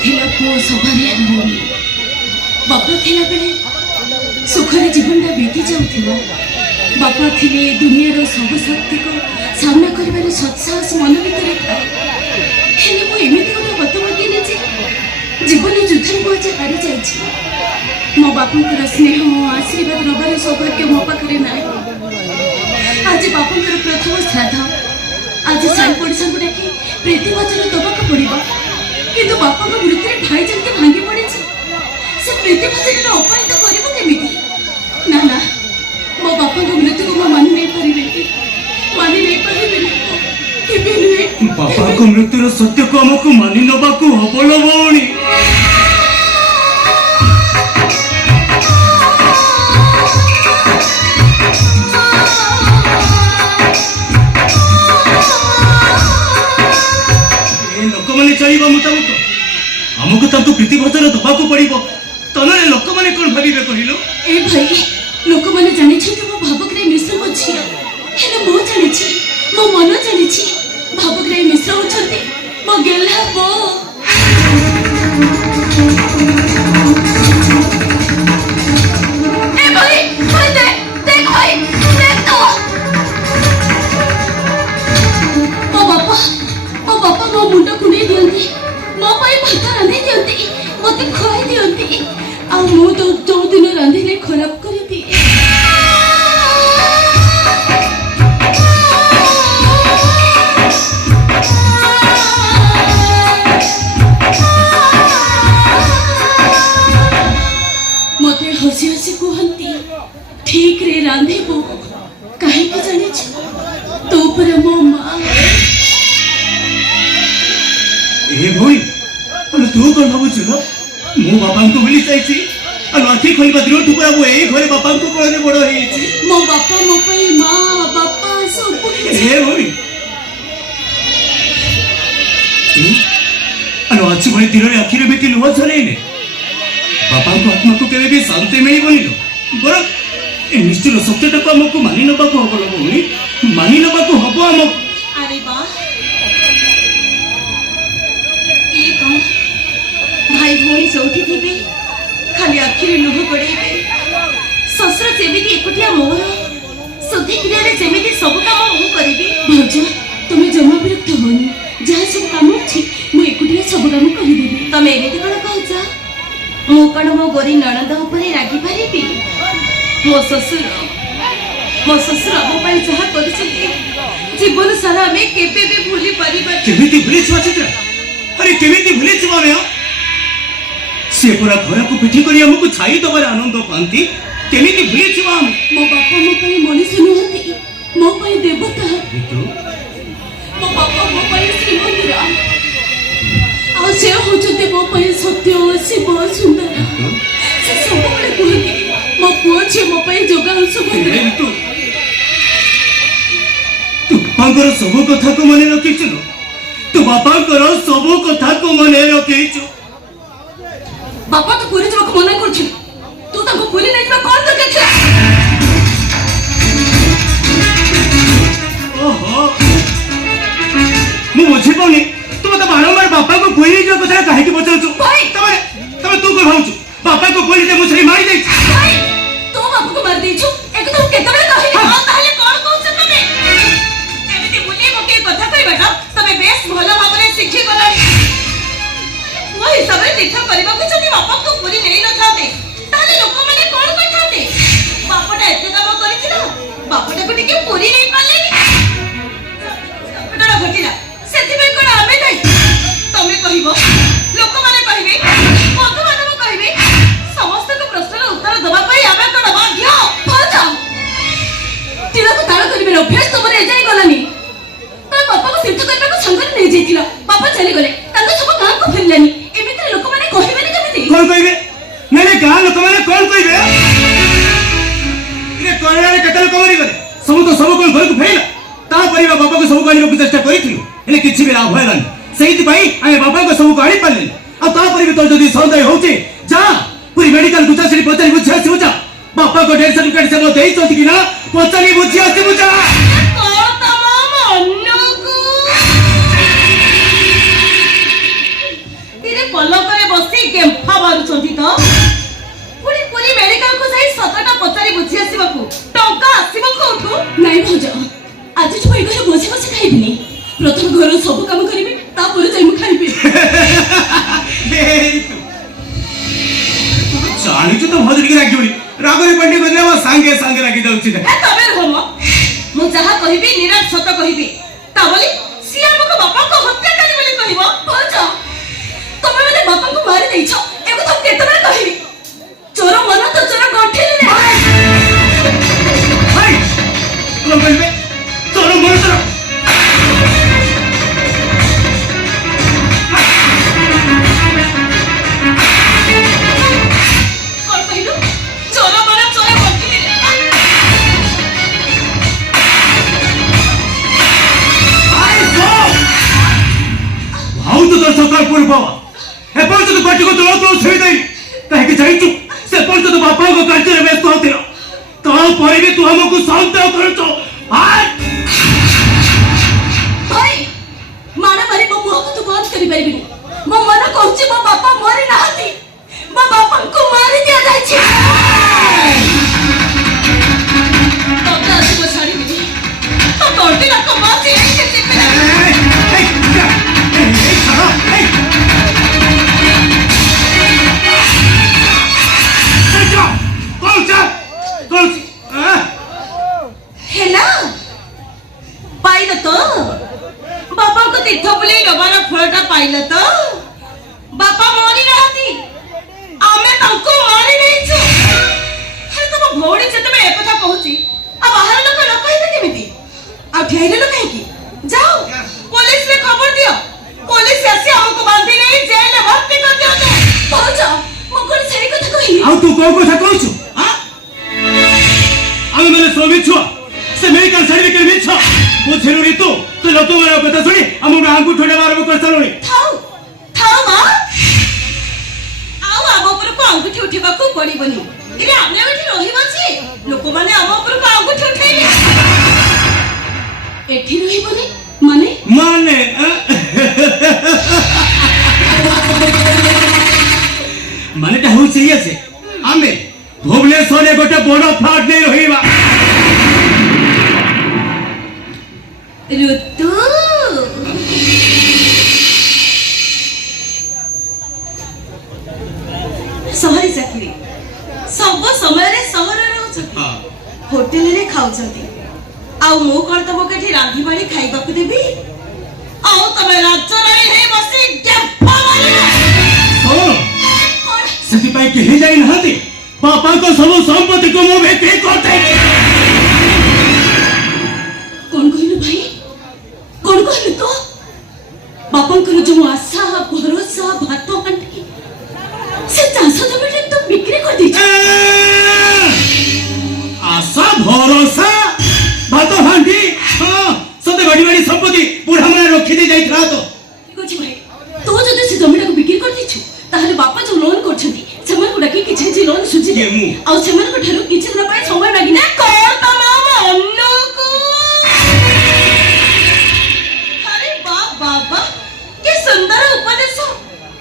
ଥିଲା ପୁଅ ସଭାରେ ଆରମ୍ଭ। ବାପା ଥିଲା ବେଳେ ସୁଖରେ ଜୀବନଟା ବିତି ଯାଉଥିଲା। ବାପା ଥିଲେ ଦୁନିଆର ସବୁ ଶକ୍ତିକୁ ସାମ୍ନା କରିବାର ସତ୍ସାହସ ମନ ଭିତରେ ଥାଏ। ହେଲେ ମୁଁ ଏମିତି ଗୋଟେ ହତଭାଗିନୀ ଯେ ଜୀବନ ଯୁଦ୍ଧରେ ମୁଁ ଆଜି ହାରିଯାଇଛି। ମୋ ବାପାଙ୍କର ସ୍ନେହ ଓ ଆଶୀର୍ବାଦ ନେବାର ସୌଭାଗ୍ୟ ମୋ ପାଖରେ ନାହିଁ। ଆଜି ବାପାଙ୍କର ପ୍ରଥମ ଶ୍ରାଦ୍ଧ। ଆଜି ସାଇ ପଡ଼ିଶାଙ୍କୁ ଡାକି ପ୍ରୀତିବଚନ ଦେବାକୁ ପଡ଼ିବ। କିନ୍ତୁ ବାପାଙ୍କ ମୃତ୍ୟୁରେ ଭାଇ ଯେମିତି ଭାଙ୍ଗି ପଡ଼ିଛି, ସେ ପ୍ରୀତିବଚନର ଅପାୟିତ କରିବ କେମିତି? ନା ନା, ମୋ ବାପାଙ୍କ ମୃତ୍ୟୁକୁ ମୁଁ ମାନି ନେଇପାରିବିନି, ମାନି ନେଇପାରିବିନି, କେବେ ନୁହେଁ। ବାପାଙ୍କ ମୃତ୍ୟୁର ସତ୍ୟକୁ ଆମକୁ ମାନି ନେବାକୁ ହବ ଲୋ ଭଉଣୀ। ଲୋକମାନେ ଚାହିଁବା ମୁତାବକ ଆମକୁ ତାଙ୍କୁ ପ୍ରୀତିବଚନ ଦେବାକୁ ପଡ଼ିବ। ତନରେ ଲୋକମାନେ କଣ ଭାବିବେ କହିଲୁ? ଏ ଭାଇ, ଲୋକମାନେ ଜାଣିଛନ୍ତି ମୋ ଭାବଗ୍ରାହୀ ମିଶ୍ର ମୋ ଝିଅ। ହେଲେ ମୁଁ ଜାଣିଛି, ମୋ ମନ ଜାଣିଛି, ଭାବଗ୍ରାହୀ ମିଶ୍ର ହଉଛନ୍ତି ମୋ ଗେହ୍ଲା ବୋଉ। ଏ ଭାଇ, ଭାଇ ଦେଖ ଭାଇ, ଦେଖ ତ। ମୋ ବାପା ମୋ ମୁଣ୍ଡ କୁଣ୍ଡେଇ ଦିଅନ୍ତି, ମୋ ପାଇଁ ଭାତ ରାନ୍ଧି ଦିଅନ୍ତି, ମତେ ଖୁଆଇ ଦିଅନ୍ତି। ଆଉ ମୁଁ ତ ଯୋଉଦିନ ରାନ୍ଧିଲେ ଖରାପ କରିଦିଏ। ମତେ ହସି ହସି କୁହନ୍ତି, ଠିକରେ ରାନ୍ଧିବୁ। କାହିଁକି ଜାଣିଛୁ? ତୋ ଉପରେ ମୋ ମା। ଏ ଭଉଣୀ, ତୁ କଣ ଭାବୁଛୁ ନା ମୁଁ ବାପାଙ୍କୁ ଭୁଲି ଯାଇଛି? ଆଉ ଆଖି ଖୋଲିବା ଦିନଠୁ ପୁରା ମୁଁ ଏଇ ଘରେ ବାପାଙ୍କୁ କୋଳରେ ବଡ ହେଇଯାଇଛି। ମୋ ବାପା ମୋ ପାଇଁ ମା ବାପା ସବୁ କିଛି। ଏ ଭଉଣୀ, ଆଜି ଭଳି ଦିନରେ ଆଖିରେ ବେତି ଲୁହ ଝରେଇଲେ ବାପାଙ୍କ ଆତ୍ମାକୁ କେବେ ବି ଶାନ୍ତି ମିଳିବନି। ବରଂ ଏ ନିଶ୍ଚିତ ସତ୍ୟଟାକୁ ଆମକୁ ମାନି ନେବାକୁ ହବ ଲୋ ଭଉଣୀ, ମାନି ନେବାକୁ ହବ ଆମକୁ। ଆରେ ବା, ଇଏ କଣ? ଭାଇ ଭଉଣୀ ଯୋଉଠି ଥିବେ ଖାଲି ଆଖିରେ ଲୁହ ଗଡ଼େଇବେ। ଶ୍ୱଶୁର ଯେମିତି ଏକୁଟିଆ ମୋର, ଶୁଦ୍ଧି କ୍ରିୟାରେ ଯେମିତି ସବୁ କାମ ମୁଁ କରିବି। ଭାଉଜ, ତମେ ଜମା ବିରକ୍ତ ହୁଅନି। ଯାହା ସବୁ କାମ ଅଛି ମୁଁ ଏକୁଟିଆ ସବୁ କାମ କରିଦେବି। ତମେ ଏମିତି କଣ କହୁଛ? ମୁଁ କଣ ମୋ ଗୋରୀ ନଣନ୍ଦ ଉପରେ ରାଗିପାରିବି? ମୋ ଶ୍ୱଶୁର ଆମ ପାଇଁ ଯାହା କରିଛନ୍ତି ଜୀବନ ସାରା ଆମେ କେବେ ବି ଭୁଲି ପାରିବାନି। କେମିତି ଭୁଲିଛୁ ଚିତ୍ରା? ଆରେ କେମିତି ଭୁଲିଛୁ ଆମେ? ସେ ପୁରା ଘରକୁ ପିଠି କରି ଆମକୁ ଛାଇ ଦେବାର ଆନନ୍ଦ ପାଆନ୍ତି। କେମିତି ଭୁଲିଛୁ ଆମେ? ମୋ ବାପା ମୋ ପାଇଁ ମଣିଷ ନୁହନ୍ତି, ମୋ ପାଇଁ ଦେବତା। ମୋ ବାପା ମୋ ପାଇଁ ଶ୍ରୀମନ୍ଦିର, ଆଉ ସେ ହଉଛନ୍ତି ମୋ ପାଇଁ ସତ୍ୟ, ଶିବ, ସୁନ୍ଦର। ସେ ସବୁବେଳେ କୁହନ୍ତି ମୋ ପୁଅ ଝିଅ ମୋ ପାଇଁ ଯୋଗାଣ ସବୁ। ତୁ ବାପାଙ୍କର ସବୁ କଥାକୁ ମନେ ରଖିଛୁ? ତୁ ବାପାଙ୍କର ସବୁ କଥାକୁ ମନେ ରଖିଛୁ? ବାପା ତ ପୁରୀ ଯିବାକୁ ମନା କରୁଛନ୍ତି, ତୁ ତାଙ୍କୁ ପୁରୀ ନେଇଯିବା କଣ ଦରକାର ଥିଲା? ଓହୋ, ମୁଁ ବୁଝିପାରୁନି ତୁ ମତେ ବାରମ୍ବାର ବାପାଙ୍କୁ ପୁରୀ ନେଇଯିବା କଥା କାହିଁକି ପଚାରୁଛୁ? ତମେ ତୁ କଣ ଭାବୁଛୁ ବାପାଙ୍କୁ ପୁରୀରେ ମୁଁ ସେଠି ମାରି ଦେଇଛି? ତୁ ବାପାକୁ ମାରି ଦେଇଛୁ? ଏକ ତୁ କେତେବେଳେ କହିଲି? ତାହେଲେ କଣ କହୁଛ ତମେ? ଏମିତି ବୁଲେଇ ପକେଇ କଥା କହିବାଟା ତମେ ବେଶ ଭଲ ଭାବରେ ଶିଖି ଗଲଣି। ମୋ ହିସାବରେ ତୀର୍ଥ କରିବାକୁ ଯଦି ବାପାଙ୍କୁ ପୁରୀ ନେଇ ନଥାନ୍ତେ ତାହେଲେ ଲୋକମାନେ କଣ କହିଥାନ୍ତେ? ବାପାଟା ଏତେ କାମ କରିଥିଲା, ବାପାଟାକୁ ଟିକେ ପୁରୀ ନେଇ ପାରିଲେନି। ଘଟିଲା ସେଥିପାଇଁ କଣ ଆମେ ଦାୟୀ? ତମେ କହିବ, ଲୋକମାନେ କହିବେ, ବନ୍ଧୁବାନ୍ଧବ କହିବେ, ସମସ୍ତଙ୍କ ପ୍ରଶ୍ନର ଉତ୍ତର ଦେବା ପାଇଁ ଆମେ କଣ ବାଧ୍ୟ? ତିଳକୁ ତାଳ କରିବାର ଅଭ୍ୟାସ ତମର ଏଯାଇ ଗଲାନି। ତମେ ବାପାକୁ ତୀର୍ଥ କରିବାକୁ ସାଙ୍ଗରେ ନେଇଯାଇଥିଲ, ବାପା ଚାଲିଗଲେ, ତାଙ୍କ ସବୁ ଗାଁକୁ ଫେରିଲାନି। ଏମିତିରେ ଲୋକମାନେ କହିବେନି କେମିତି? କଣ କହିବେ? ନାଇଁ ଗାଁ ଲୋକମାନେ କଣ କହିବେ? କରୋନାରେ କେତେ ଲୋକ ମରିଗଲେ, ସବୁ ତ ସବୁ କଣ ଘରକୁ ଫେରିଲା। ତାପରେ ବାପାକୁ ସବୁକୁ ଆଣିବାକୁ ଚେଷ୍ଟା କରିଥିଲୁ, ହେଲେ କିଛି ବି ଲାଭ ହେଲାନି। ସେଇଥିପାଇଁ ଆମେ ବାପାଙ୍କ ସବୁକୁ ଆଣିପାରିଲେନି। ଆଉ ତାପରେ ବି ତୋର ଯଦି ସନ୍ଦେହ ହଉଛି, ଯା ପୁରୀ ମେଡିକାଲକୁ ଯା, ସେଠି ପଚାରି ବୁଝି ଆସିବୁ। ଯା ବାପାଙ୍କ ଡେଥ୍ ସାର୍ଟିଫିକେଟ୍ ସେ ଦେଇଛନ୍ତି କି ନା ପଚାରି ବୁଝି ଆସିବୁ। ଯା ପଲକରେ ତାପରେ ଯାଇ ମୁଁ ଖାଇବି। ଜାଣିଛୁ ତ ଭଦ୍ର ଟିକେ ରାଗିବନି ରାଗରେ ପାଣ୍ଡି କହିଲେ ମୋ ସାଙ୍ଗେ ସାଙ୍ଗେ ରାଗି ଯାଉଛି ତମେ ରୁହ ମ, ମୁଁ ଯାହା କହିବି ନିରାଟ ସତ କହିବି। ତା ବୋଲି ସିଏ ଆମକୁ ବାପାଙ୍କ ହତ୍ୟାକାରୀ ବୋଲି କହିବ? ଭାଉଜ, ତମେ ମାନେ ବାପାଙ୍କୁ ମାରି ଦେଇଛ, ଏ କଥା ମୁଁ କେତେବେଳେ କହିବି? ଚୋର ମନ ତ ଚୋର ଗଣ୍ଠିରେ କହିବେ ତୋର ମଣିଷର କଣ କହିଲୁ? ଚୋର ମନ ଚୋର ଗଣ୍ଠିରେ। ଆଉ ତ ତୋର ସକାଳ ପୂର୍ବ ଏପର୍ଯ୍ୟନ୍ତ ପାଟିକୁ ତୋଳ ତୋଳ ଛୁଇଁ ଦେଇ କାହିଁକି ଜାଣିଛୁ ସେ ପର୍ଯ୍ୟନ୍ତ ବାପାଙ୍କ କାର୍ଯ୍ୟରେ ବ୍ୟସ୍ତ ହଉଥିଲା ତାପରେ ବି ତୁ ଆମକୁ ସନ୍ଦେହ କରୁଛୁ। ଭାଇ, ମାଣ ମାରି ମୋ ମୁହଁକୁ ତୁ ବନ୍ଦ କରିପାରିବିନି। ମୋ ମନ କହୁଛି ମୋ ବାପା ମରି ନାହାନ୍ତି, ମୋ ବାପାଙ୍କୁ ମାରି ଦିଆଯାଇଛି। ତତେ ଆଜି ମୁଁ ଛାଡ଼ିବିନି। ତ ତଣ୍ଟି ନାକ ବାଜି ହେଲା ପାଇଲ ତ? ବାପାଙ୍କୁ ତୀର୍ଥ ବୁଲେଇ ନବାର ଫଳଟା ପାଇଲ ତ? ବାପା ମରି ନାହାନ୍ତି, ଆମେ ତାଙ୍କୁ ମାରି ଦେଇଛୁ। ହେଲେ ତମ ଭଉଣୀ ଯେତେବେଳେ ଏକଥା କହୁଛି, ଆଉ ବାହାର ଲୋକ ନ କହିବେ କେମିତି? ଆଉ ଠିଆଇଲେ ଲୋକ କାହିଁକି? ଯାଅ ପୋଲିସରେ ଖବର ଦିଅ, ପୋଲିସ ଆସି ଆମକୁ ବାନ୍ଧି ନେଇ ଜେଲରେ ଭର୍ତ୍ତି କରିଦିଅନ୍ତୁ। ଭାଉଜ, ମୁଁ କଣ ସେଇ କଥା କହିଲି? ଆଉ ତୁ କୋଉ କଥା କହୁଛୁ? ଆମେ ମାନେ ଶ୍ରମିକ ଛୁଆ ସେ ମେଡ଼ିକାଲ ଛାଡ଼ିବେ ମିଛ ବୁଝିଲୁଣି? ତୁ ଲୋକମାନଙ୍କ କଥା ଶୁଣି ଆମ ଗାଁକୁ ଠେଡ଼ାବା ଆରମ୍ଭ କରିସାରିଲୁଣି। ଥାଉ ଥାଉ ମା, ଆଉ ଆମ ଉପରକୁ ଆଙ୍ଗୁଠି ଉଠିବାକୁ ପଡିବନି। ଏରେ ଆମେ ଏଠି ରହିବାଛି, ଲୋକମାନେ ଆମ ଉପରକୁ ଆଙ୍ଗୁଠି ଉଠେଇବେ। ଏଠି ରହିବନି ମାନେ? ମାନେ ମାନେଟା ହଉଛି ଇଏ ଯେ ଆମେ ଭୁବନେଶ୍ୱରରେ ଗୋଟେ ବଡ ଫ୍ଲାଟ ନେଇ ରହିବା। ଋତୁ ସହରୀ ଚାକିରି, ସବୁ ସମୟରେ ସହରରେ ରହୁଛନ୍ତି, ହୋଟେଲରେ ଖାଉଛନ୍ତି। ଆଉ ମୁଁ କଣ ତମକୁ ଏଠି ରାନ୍ଧି ବାଢି ଖାଇବାକୁ ଦେବି? ଆଉ ତମେ ରାଜରାଣୀ ହେଇ ବସି ସେଥିପାଇଁ କେହି ଯାଇନାହାନ୍ତି। ବାପାଙ୍କ ସବୁ ସମ୍ପତ୍ତିକୁ ମୁଁ ବିକ୍ରି କରିଦେଇଛି। କଣ କହିଲୁ ଭାଇ? କଣ କହିଲୁ ତୁ? ବାପାଙ୍କର ଯୋଉ ଆଶା ଭରସା ଭାତ ହାଣ୍ଡି ସେ ଚାଷ ଜମିରେ ତୁ ବିକ୍ରି କରିଦେଇଛୁ? ଆଶା ଭରସା ଭାତ ହାଣ୍ଡି ସତେ ବାଡି ବାଡି ସମ୍ପତ୍ତି ବୁଢା ମାନେ ରଖିଦେଇ ଯାଇଥିଲା ତ। ଠିକ ଅଛି ଭାଇ, ତୁ ଯଦି ସେ ଜମିଟାକୁ ବିକ୍ରି କରିଦେଇଛୁ, ତାହେଲେ ବାପା ଯୋଉ ଲୋନ କରୁଛନ୍ତି ସେମାନଙ୍କୁ ଡାକି କିଛି କିଛି ଲୋନ ସୁଝି ଦେ। ଆଉ ସେମାନଙ୍କ ଠାରୁ କିଛି ଦିନ ପାଇଁ ସମୟ ମାଗିନା। ଆରେ ବାବା, କି ସୁନ୍ଦର ଉପଦେଶ।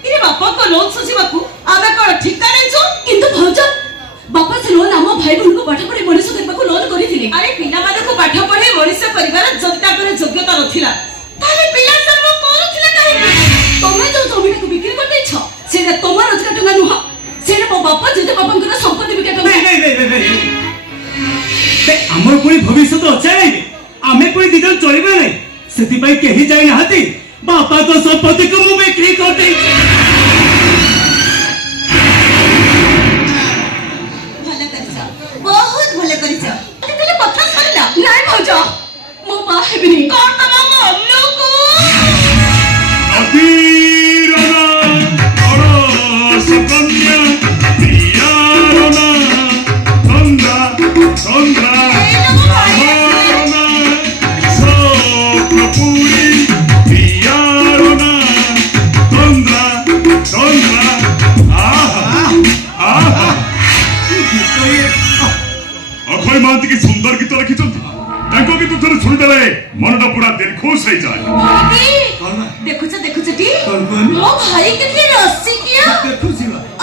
ଇରେ ବାପାଙ୍କ ଲୋନ ସୁଝିବାକୁ ଆମେ କଣ ଠିକା ନେଇଛୁ? କିନ୍ତୁ ଭାଉଜ, ବାପା ସେ ଲୋନ ଆମ ଭାଇ ଭଉଣୀକୁ ପାଠ ପଢେଇ ମଣିଷ କରିବାକୁ ଲୋନ କରିଥିଲେ। ଆରେ ପିଲାମାନଙ୍କୁ ପାଠ ପଢେଇ ମଣିଷ କରିବାର ଯଦି ତାଙ୍କର ଯୋଗ୍ୟତା ନଥିଲା, ତାହେଲେ ପିଲା ଜନ୍ମ କରୁଥିଲେ କାହିଁକି? ତମେ ଯୋଉ ଜମିଟାକୁ ବିକ୍ରି କରିଦେଇଛ ସେଇଟା ତମ ରୋଜଗାର ଟଙ୍କା ନୁହଁ, ସେଇଟା ମୋ ବାପା ଜେଜେ ବାପାଙ୍କର ସମ୍ପତ୍ତି ବିକା ଟଙ୍କା। ଆମର ପୁଣି ଭବିଷ୍ୟତ ଅଚାଇବେ, ଆମେ ପୁଣି ଦି ଜଣ ଚଳିବେ ନାହିଁ। ସେଥିପାଇଁ କେହି ଯାଇନାହାନ୍ତି। ବାପାଙ୍କ ସମ୍ପତ୍ତିକୁ ମୁଁ ବିକ୍ରି କରିଦେଇଛି। ଭଲ କରିଛ, ବହୁତ ଭଲ କରିଛ। କଥା ସରିଲା? ନାଇଁ ଭାଉଜ, ମୁଁ ବାହା ହେବିନି। କଣ ତମ ମନକୁ? ଅକ୍ଷୟ ମହାନ୍ତି କି ସୁନ୍ଦର ଗୀତ ଲେଖିଛନ୍ତି। ତାଙ୍କ ଗୀତ ଥରେ ଶୁଣିଦେଲେ ମନଟା ପୁରା ଦିଲଖୁସ ହେଇଯାଏ। ଦେଖୁଛ ଟି ମୋ ଭାଇ କେତେ ରସିକିଆ।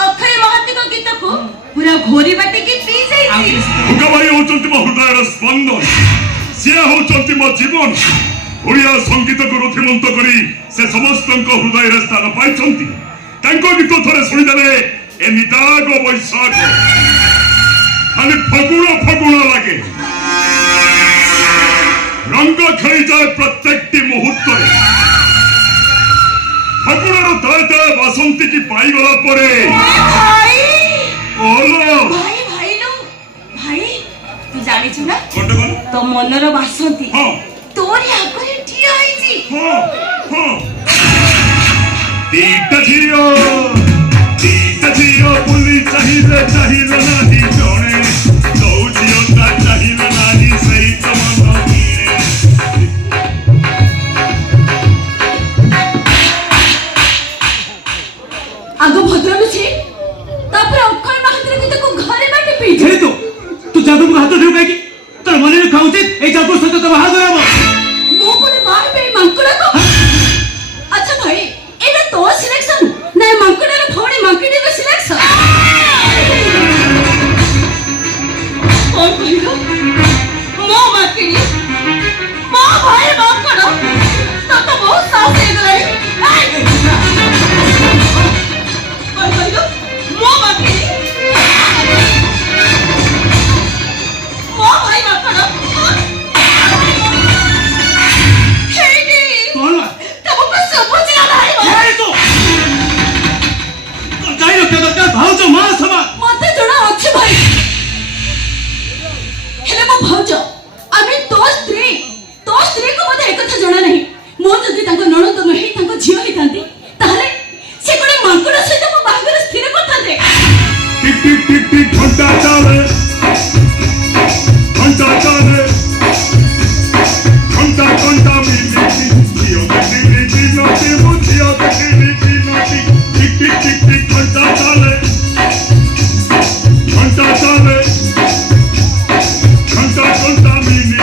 ଅକ୍ଷୟ ମହାନ୍ତିଙ୍କ ଗୀତକୁ ପୁରା ଘୋରି ବାଟିକି ପିଇ ଯାଇଛି। ଭୁକା ଭାଇ ହଉଛନ୍ତି ମୋ ହୃଦୟର ସ୍ପନ୍ଦନ, ସିଏ ହଉଛନ୍ତି ମୋ ଜୀବନ। ଓଡ଼ିଆ ସଙ୍ଗୀତକୁ ରୁଧିମନ୍ତ କରି से समस्त हृदय स्थान पाई गीत थे शुणीदे ए निदाग बैशाख खाली फगुण फगुण लगे रंग खेली जाए प्रत्येक मुहूर्त फगुणर तले तले बासंती की पाईगला परे ଜାଣିଛୁ ନା कोटे कोन ତୋ ମନର ବାସନ୍ତୀ हां ତୋରି ଆଗରେ ଠିଆ ହେଇଛି हां हां दीटा झियो पुली चाहिए नाही जणे दौ झियो ता चाहिए नाही सही तो मन कीने ଆଗ ଭଦ୍ର ଲୁଚି ତାପରେ ଅକ୍ଷୟ ମହାନ୍ତିର ଗୀତକୁ ଘରେ ବାଟି ପିଇ ଝେଳି ତୁ ଯାଦୁକୁ ହାତ ଦେଉ କାହିଁକି ତୋର ମନରେ ଖାଉଛି ଏଇ ଯାଦୁ ସହିତ ତ ବାହାଘର ହବ ମୋ ପରେ ବାହା ପେ ମାଙ୍କଡାକୁ ଆଚ୍ଛା ଭାଇ ଏଇଟା ତୋ ସିଲେକ୍ସନ ନା ମାଙ୍କଡାର ଭଉଣୀ ମାଙ୍କଡିର ସିଲେକ୍ସନ କଣ କହିଲ ମୋ ମାଙ୍କଡି ମୋ ଭାଇ ମାଙ୍କଡ ତତେ ବହୁତ ସାହସ ହେଇଗଲାଣି କଣ କହିଲ ମୋ ମାଙ୍କଡି ମୋ ଭାଇ ମାଙ୍କଡ କଣ ତମକୁ ସବୁଜିଲା ନାହିଁ ଝେଳି ତୁ ଯାଇ ରଖିବା ଦରକାର ଭାଉଜ ମା ସମାନ ମତେ ଜଣା ଅଛି ଭାଇ ହେଲେ ମୋ ଭାଉଜ ଆମେ ତୋ ସ୍ତ୍ରୀକୁ ମତେ ଏକଥା ଜଣା ନାହିଁ ମୁଁ ଯଦି ତାଙ୍କ ନଣନ୍ଦ ନୁହେଁ ତାଙ୍କ ଝିଅ ହେଇଥାନ୍ତି ତାହେଲେ ସେ ଗୋଟେ ମାଙ୍କଡ ସହିତ ମୋ ବାହାଘର ସ୍ଥିର କରିଥାନ୍ତେ टिक टिक टिक टिक घंटा चाले घंटा घंटा मिली जियो देखी नोटी मुझियो देखी नोटी टिक टिक टिक टिक घंटा चाले घंटा घंटा मिली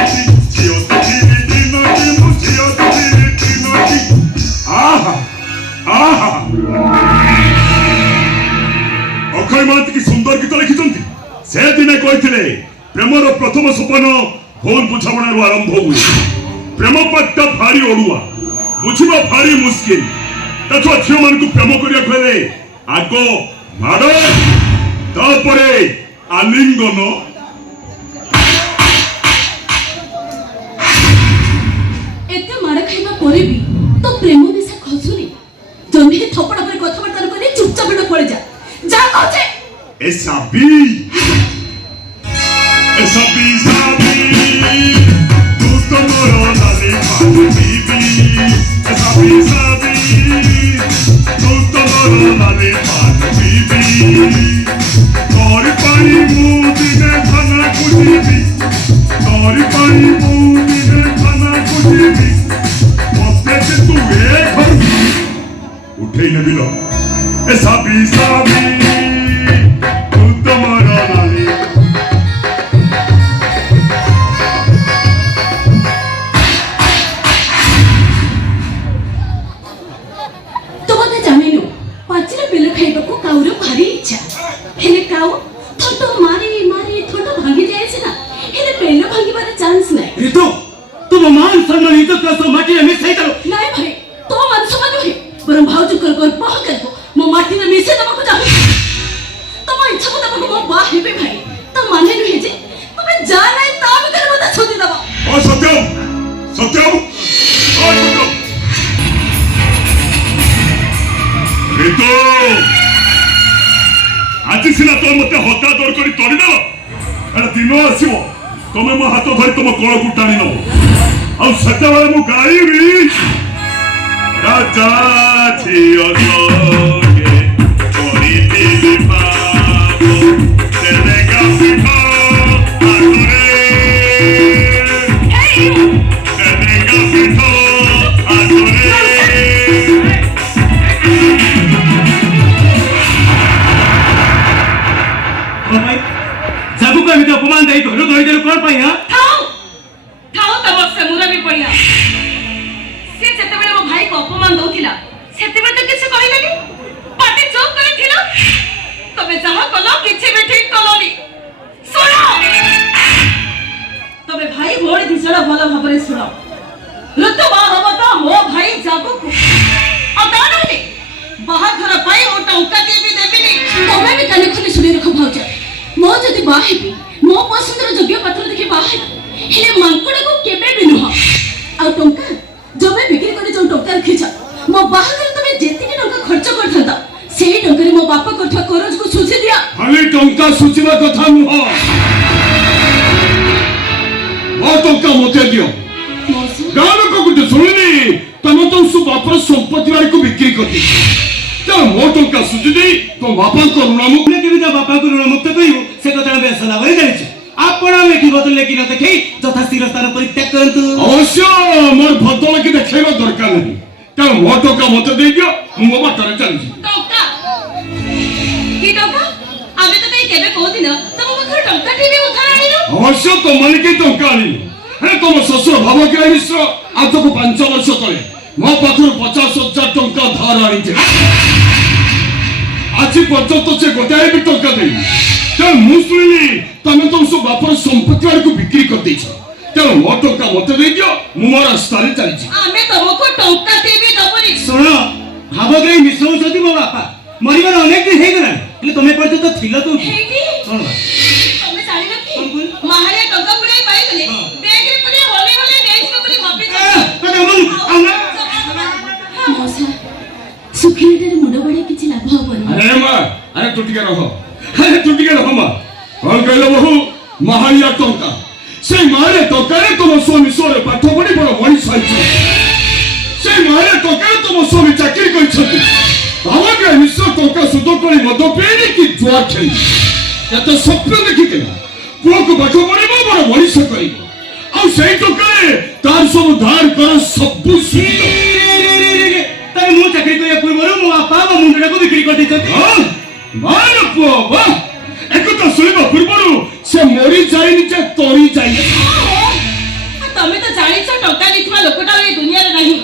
जियो देखी नोटी मुझियो देखी नोटी आहा आहा अक्षय महांती की सुंदर गीत लिखिं से दिने कहते प्रेमर प्रथम सोपान भूल बुझाणु आरंभ हुए प्रेम पाठटा भारी अड़ुआ बुझा भारी मुस्किल तथा झील मान प्रेम करने आग माड़ तापरे आलिंगन एते माड़ खाइबा परे भी तो प्रेम निशा खसुनी जंदी थपड़ा पर कथबार्ता करे चुपचाप एटा पड़े जा कहचे ए साबी तू तो मोरो लाली पानी बीबी ए साबी तू तो मोरो लाली पानी बीबी तोरी पानी मुँह दिने खाना कुजीबी तोरी पानी मुँह दिने खाना कुजीबी मते से तू एक उठे न दिलो ए साबी तू तो मोरो लाली काउर भारी इच्छा हेले काउ थोटो मारी मारी थोटो भांगी जाए ना हेले पेलो भांगी बारे चांस नहीं ऋतु तुम मान सम्मान इज्जत का सो माटी में मिसई करो नहीं भाई तो मान सम्मान नहीं बरम भाउजु कर पह कर मो माटी में मिसे दबको चाहू तुम इच्छा को दबको मो बा हेबे भाई तो माने नहीं जे तुम जा नहीं ता भी कर मत छोड़ी दबा ओ सत्यम ओ सत्यम ऋतु आज सीना तो मत हता दर कर तोड़ीदेल एटा दिन आसो तुम मो हाथ धरी तुम कल को टाणी नब आते मु गाइबी राजा झील संगे करी पाप तेरेगा पीठ आगरे तेरेगा पीठ आगरे जाबू को एमती अपमान दे घर धरीदेल कौन पाई हां थाओ तम से मुरा भी पड़िया से जते बेले मो भाई को अपमान दउथिला सेते बेले तो किछ ବାହାଘର ପାଇଁ ମୁଁ ଟଙ୍କାଟିଏ ବି ଦେବିନି। ତମେ ବି କାନେ ଖୋଲି ଶୁଣି ରଖ ଭାଉଜ। ମୁଁ ଯଦି ବାହା ହେବି ମୋ ପସନ୍ଦର ଯୋଗ୍ୟ ପାତ୍ର ଦେଖି ବାହା ହେବି, ହେଲେ ମାଙ୍କଡକୁ କେବେ ବି ନୁହଁ। ଆଉ ଟଙ୍କା ଜମି ବିକ୍ରି କରି ଯୋଉ ଟଙ୍କା ରଖିଛ, ମୋ ବାହାଘର ତମେ ଯେତିକି ଟଙ୍କା ଖର୍ଚ୍ଚ କରିଥାନ୍ତ ସେଇ ଟଙ୍କାରେ ମୋ ବାପା କରୁଥିବା କରଜକୁ ସୁଝି ଦିଅ। ଖାଲି ଟଙ୍କା ସୁଝିବା କଥା ନୁହଁ, ମୋ ଟଙ୍କା ମତେ ଦିଅ। ମଉସା, ଗାଁ ଲୋକ ଗୋଟେ ଶୁଣିନି ତମେ ତ ବାପର ସମ୍ପତ୍ତି ବାଡ଼ିକୁ ବିକ୍ରି କରିଦେଇଛ। ତେଣୁ ମୋ ଟଙ୍କା ସୁଝି ଦେଇ ତୋ ବାପାଙ୍କ ଋଣମୁକ୍ତ କେମିତି ତା ବାପାକୁ ଋଣମୁକ୍ତ କରିବୁ ସେ କଥା ବେଶ ଭାବରେ ଜାଣିଛୁ। ଆପଣ ଏଠି ବଦଳିଲେ କି ନ ଦେଖେଇ ଯଥା ସ୍ଥିର ସ୍ଥାନ ପରିତ୍ୟାଗ କରନ୍ତୁ। ଅବଶ୍ୟ ମୋର ଭଦ୍ରଲୋକି ଦେଖାଇବା ଦରକାର ନାହିଁ। ତେଣୁ ମୋ ଟଙ୍କା ମତେ ଦେଇଦିଅ, ମୁଁ ମୋ ବାଟରେ ଚାଲିଛି। ଟଙ୍କା କି ଟଙ୍କା? ଆମେ ତ କାଇଁ କେବେ କୋଉଦିନ ତମ ପାଖରେ ଟଙ୍କାଟେ ବି ଉଧାର ଆଣିନୁ। ଅବଶ୍ୟ ତମମାନେ କେହି ଟଙ୍କା ଆଣିନି। ହେଲେ ତମ ଶ୍ୱଶୁର ଭାବକିରା ମିଶ୍ର ଆଜକୁ 5 ବର୍ଷ ତଳେ ମୋ ପାଖରୁ 50,000 ଟଙ୍କା ଧାର ଆଣିଥିଲେ। ଆଜି ପର୍ଯ୍ୟନ୍ତ ସେ ଗୋଟାଏ ବି ଟଙ୍କା ଦେଇନି। ତେଣୁ ମୁଁ ଶୁଣିଲି ତମେ ତମ ବାପର ସମ୍ପତ୍ତି ବାଡ଼ିକୁ ବିକ୍ରି କରିଦେଇଛ। ତେଣୁ ମୋ ଟଙ୍କା ମତେ ଦେଇଦିଅ, ମୁଁ ମୋ ରାସ୍ତାରେ ଚାଲିଛି। ଆମେ ତମକୁ ଟଙ୍କାଟିଏ ବି ଦବୁନି। ଶୁଣ ଭାବଗ୍ରାହୀ ମିଶ୍ର ହଉଛନ୍ତି ମୋ ବାପା। ମରିବାର ଅନେକ ଦିନ ହେଇଗଲାଣି, ହେଲେ ତମେ ପର୍ଯ୍ୟନ୍ତ ଥିଲ କୋଉଠି? ହେଇଟି କଣ ବା? ତମେ ଜାଣିନ କି ମାହାଳିଆ ଟଙ୍କା ଗୁଡ଼ାଏ ପାଇଗଲେ ବ୍ୟାଗରେ ପୁରେଇ ହଲେଇ ହଲେଇ ନେଇଯିବ ବୋଲି ଭାବିଛ। ମଉସା, ଶୁଖିଲାଟାରେ ମୁଣ୍ଡ ବାଡ଼େଇ କିଛି ଲାଭ ହବନି। ଆରେ ମା, ଆରେ ତୁ ଟିକେ ରହ, ତୁ ଟିକେ ରହ ମା। କଣ କହିଲ ବହୁ? ମାହାଳିଆ ଟଙ୍କା, সেই ମାହାଳିଆ ଟଙ୍କାରେ ତମ ସ୍ୱାମୀ ସୋରେ ପାଠ ପଢି ବଡ ମଣିଷ ହେଇଛନ୍ତି। সেই ମାହାଳିଆ ଟଙ୍କାରେ ତମ ସ୍ୱାମୀ ଚାକିରି କରିଛନ୍ତି। ଭାବଗ୍ରାହୀ ମିଶ୍ର ଟଙ୍କା ସୁଧ କରି ମଦ ପିଇନି କି ଜୁଆ ଖେଳି ଏତେ ସ୍ୱପ୍ନ ଦେଖିଥିଲା ପୁଅକୁ ପାଠ ପଢିବ ବଡ ମଣିଷ କରିବ, ଆଉ ସେଇ ଟଙ୍କାରେ ତାର ସବୁ ଧାର କର ସବୁ ସୁବିଧା। ତାହେଲେ ମୁଁ ଚାକିରି କରିବା ପୂର୍ବରୁ ମୋ ବାପା ମୋ ମୁଣ୍ଡଟାକୁ ବିକ୍ରି କରିଦେଇଛନ୍ତି। ପୁଅ ବା ଏକଥା ଶୁଣିବା ପୂର୍ବରୁ ସେ ମରି ଯାଇନି ଯେ ତରି ଯାଇ। ତମେ ତ ଜାଣିଛ ଟଙ୍କା ଦେଇଥିବା ଲୋକଟା ଏ ଦୁନିଆରେ ନାହିଁ।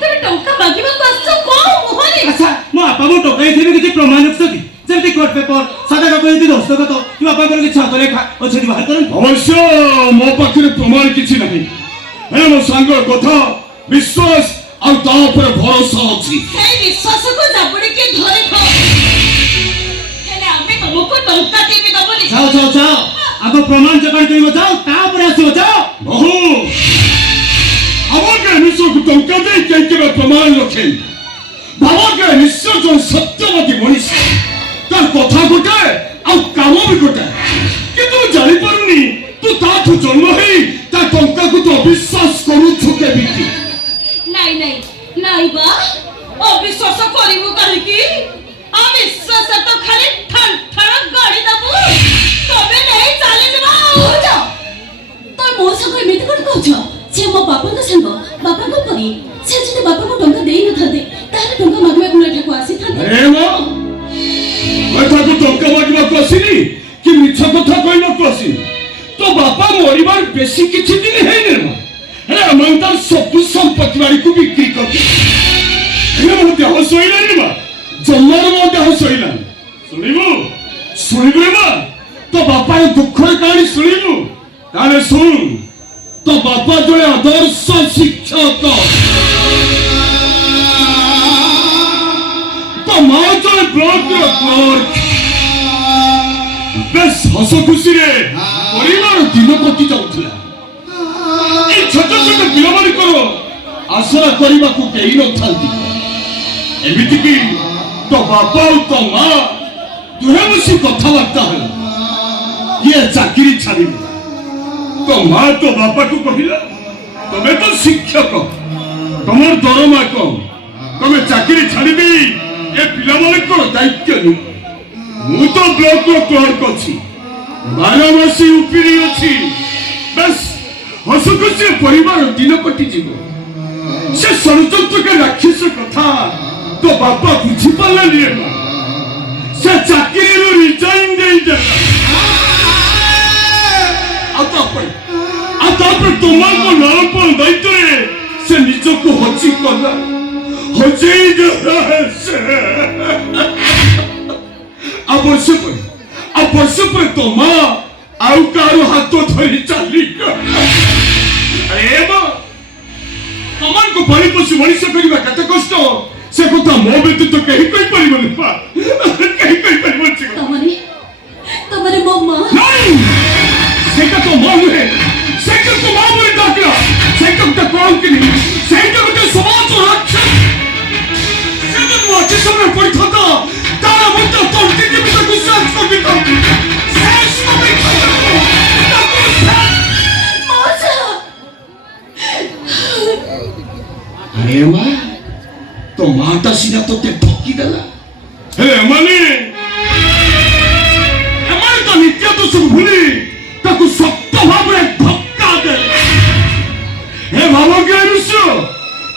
ତମେ ଟଙ୍କା ମାଗିବାକୁ ଆସିଛ କୋଉ ମୁହଁରେ? ଆଚ୍ଛା ମୋ ବାପା ମୁଁ ଟଙ୍କା ଦେଇଥିବେ କିଛି ପ୍ରମାଣ ରଖିଛନ୍ତି? ଯେମିତି କୋର୍ଟ ପେପର ସାଦା କାଗଜ ଯଦି ଦସ୍ତଖତ କି ବାପାଙ୍କର କିଛି ହାତ ଲେଖା ଅଛି ବାହାର କରନ୍ତୁ। ଅବଶ୍ୟ ମୋ ପାଖରେ ପ୍ରମାଣ କିଛି ନାହିଁ। ହେଲେ ମୋ ସାଙ୍ଗ କଥା ବିଶ୍ୱାସ ଆଉ ତା ଉପରେ ଭରସା ଅଛି। ସେଇ ବିଶ୍ୱାସକୁ ଜାବୁଡ଼ିକି ଧରିଥ। ହେଲେ ଆମେ ତମକୁ ଟଙ୍କାଟିଏ ବି ଦବୁନି। ଯାଅ ଯାଅ ଯାଅ, ଆଗ ପ୍ରମାଣ ଯୋଗାଡ଼ କରିବ ଯାଅ, ତାପରେ ଆସିବ ଯାଅ। ବହୁ ଭାବଗ୍ରାହୀ ମିଶ୍ରକୁ ଟଙ୍କା ଦେଇ କେହି କେବେ ପ୍ରମାଣ ରଖେନି। ଭାବଗ୍ରାହୀ ମିଶ୍ର ଜଣେ ସତ୍ୟବାଦୀ ମଣିଷ। ତାର କଥା ଗୋଟାଏ ଆଉ କାମ ବି ଗୋଟାଏ, କିନ୍ତୁ ଜାଣିପାରୁନି ତୁ ତାଠୁ ଜନ୍ମ ହେଇ ତା ଟଙ୍କାକୁ ତୁ ଅବିଶ୍ୱାସ କରୁଛୁ କେମିତି? ନାଇଁ ନାଇଁ ନାଇଁ ବା, ଅବିଶ୍ୱାସ କରିବୁ କାହିଁକି? ଅବିଶ୍ୱାସ ତ ଖାଲି ଠଣ ଠଣ ଗଡ଼ି ଦବୁ, ତମେ ନେଇ ଚାଲିଯିବ। ଭାଉଜ, ତମେ ମଉସାକୁ ଏମିତି କଣ କହୁଛ? ସେ ମୋ ବାପାଙ୍କ ସାଙ୍ଗ, ବାପାଙ୍କ ପରି। ସେ ଯଦି ବାପାଙ୍କୁ ଟଙ୍କା ଦେଇନଥାନ୍ତେ ତାହେଲେ ଟଙ୍କା ମାଗିବାକୁ ଏଠାକୁ ଆସିଥାନ୍ତେ। ଏଠାକୁ ଟଙ୍କା ମାଗିବାକୁ ଆସିନି କି ମିଛ କଥା କହିବାକୁ ଆସିନି। ତୋ ବାପା ମରିବାର ବେଶୀ କିଛି ଦିନ ହେଇନି ମା। ହେଲେ ଆମେ ତାର ସବୁ ସମ୍ପତ୍ତି ବାଡ଼ିକୁ ବିକ୍ରି କରିଛୁ। ହେଲେ ମୋ ଦେହ ଶୋଇଲାନି ମା, ଜନ୍ମରୁ ମୋ ଦେହ ଶୋଇଲାନି। ଶୁଣିବୁ ଶୁଣିବୁ ମା, ତୋ ବାପାର ଦୁଃଖର କାହାଣୀ ଶୁଣିବୁ? ତାହେଲେ ଶୁଣ, ତୋ ବାପା ଜଣେ ଆଦର୍ଶ ଶିକ୍ଷକ, ତୋ ମା ଜଣେ ବ୍ଲକର କ୍ଲର୍କ। ବେଶ ହସ ଖୁସିରେ ପରିବାର ଦିନ କଟି ଯାଉଥିଲା। এই ছোট ছোট ପିଲାମାନଙ୍କର ଆଶା କରିବାକୁ କେହି ନଥାନ୍ତି। ଏମିତିକି ତୋ ବାପା ଆଉ ତୋ ମା ଦୁହେଁ ବସି କଥାବାର୍ତ୍ତା ହେଲା, କିଏ ଚାକିରି ଛାଡ଼ିବ। ତୋ ମା ତୋ ବାପାକୁ କହିଲା, ତମେ ତ ଶିକ୍ଷକ, ତମର ଦରମା କମ, ତମେ ଚାକିରି ଛାଡ଼ିଦେଇ ଏ ପିଲାମାନଙ୍କର ଦାୟିତ୍ୱ ନିଅ। ମୁଁ ତ ବ୍ଲକର କ୍ଲର୍କ ଅଛି, 12 ମାସ ଉପରି ଅଛି। ବେଶ ହସ ଖୁସିରେ ପରିବାର ଦିନ କଟିଯିବ। ସେ ଷଡ଼ଯନ୍ତ୍ରକାରୀ ରାକ୍ଷସ କଥା ତୋ ବାପା ବୁଝିପାରିଲାନି। ସେ ଚାକିରିରୁ ରିଜାଇନ୍ ଦେଇଦେଲା। ଆଉ ତାପରେ ତୋମାନଙ୍କ ଲାଳନ ଦାୟିତ୍ୱରେ ସେ ନିଜକୁ ହଜି କଲା, ହଜେଇ ଦେଲା। ଆଉ ବର୍ଷ ପରେ ତୋ ମା ଆଉ କାହାର ହାତ ଧରି ଚାଲିଗଲା। ତମମାନଙ୍କୁ ପାଳି ପୋଷି ମଣିଷ କରିବା କେତେ କଷ୍ଟ ସେ କଥା ମୋ ବ୍ୟତୀତ କେହି କହିପାରିବେ? କୋଟି କହୁଛି ଶେଷ କୋଟି ମଉସା अरे माँ तो माता सीधा तो ते ठोकी देला हे माने तो नित्य तो सब भूली ताकू सत्य भाव रे धक्का दे हे भाव के अनुष्य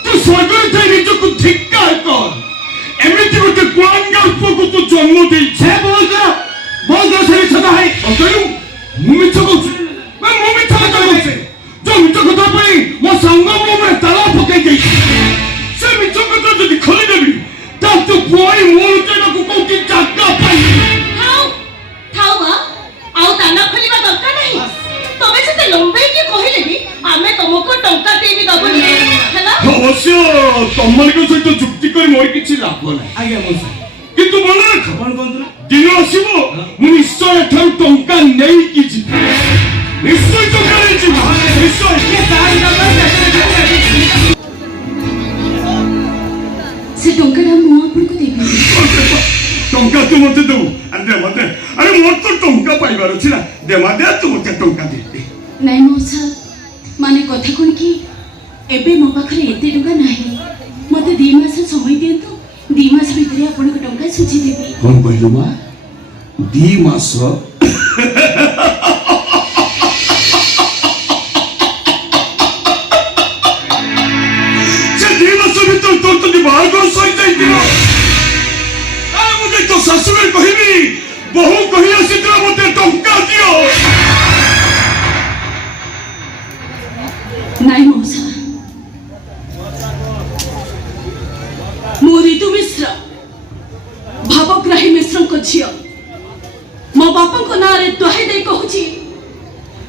तू स्वर्ग थे निज को धिक्कार कर एमिति गोटे कुआंगा उपको तू जन्म दे छे बोल से सदा है अतरु मुमिछ को मैं मुमिछ को बोलसे जो मिछ कथा पई मो संग में ताला पकई गई से मिछ कथा जदी खोली देबी ता तू पुआई मोर के को कोकी जागा पाई ଥାଉ ମା ଆଉ ଦାନା ଖୋଲିବା ଦରକାର ନାହିଁ ତମେ ସେତେ ଲମ୍ବେଇକି କହିଲେ ବି ଆମେ ତମକୁ ଟଙ୍କା ଦେଇବି ଦବନି ହେଲା ଅବଶ୍ୟ ତମମାନଙ୍କ ସହିତ ଯୁକ୍ତି କରି ମୋର କିଛି ଲାଭ ନାହିଁ ଆଜ୍ଞା ମଉସା କିନ୍ତୁ ମନେ ରଖ କଣ କହୁଥିଲ ଦିନ ଆସିବ ମୁଁ ନିଶ୍ଚୟ ଏଠାରୁ ଟଙ୍କା ନେଇକି ଯିବି ନିଶ୍ଚୟ ଟଙ୍କା ନେଇଯିବି ନିଶ୍ଚୟ ସେ ଟଙ୍କାଟା ମୁଁ ଆପଣଙ୍କୁ ଦେବି ଟଙ୍କା ତୁ ମତେ ଦେବୁ ଦେ ମତେ ଆରେ ମୋର ତ ଟଙ୍କା ପାଇବାର ଅଛି ନା ଦେ ମା ଦେ ତୁ ମତେ ଟଙ୍କା ଦେ ନାଇଁ ମଉସା ମାନେ କଥା କଣ କି ଏବେ ମୋ ପାଖରେ ଏତେ ଟଙ୍କା ନାହିଁ ମତେ 2 ମାସ ସମୟ ଦିଅନ୍ତୁ 2 ମାସ ଭିତରେ ଆପଣଙ୍କ ଟଙ୍କା ସୁଝିଦେବି କଣ କହିଲୁ ମା 2 ମାସ ସେ 2 ମାସ ଭିତରେ ତୋର ଯଦି ବାହାଘର ସରିଯାଇଥିବ तो ससुर कहबी बहु कही आसीथिला मते टंका दियो ନାଇଁ ମଉସା ମୁଁ ରିତୁ ମିଶ୍ର ଭାବଗ୍ରାହୀ ମିଶ୍ରଙ୍କ ଝିଅ ମୋ ବାପାଙ୍କ ନାଁରେ ଦୋହାଇ ଦେଇ କହୁଛି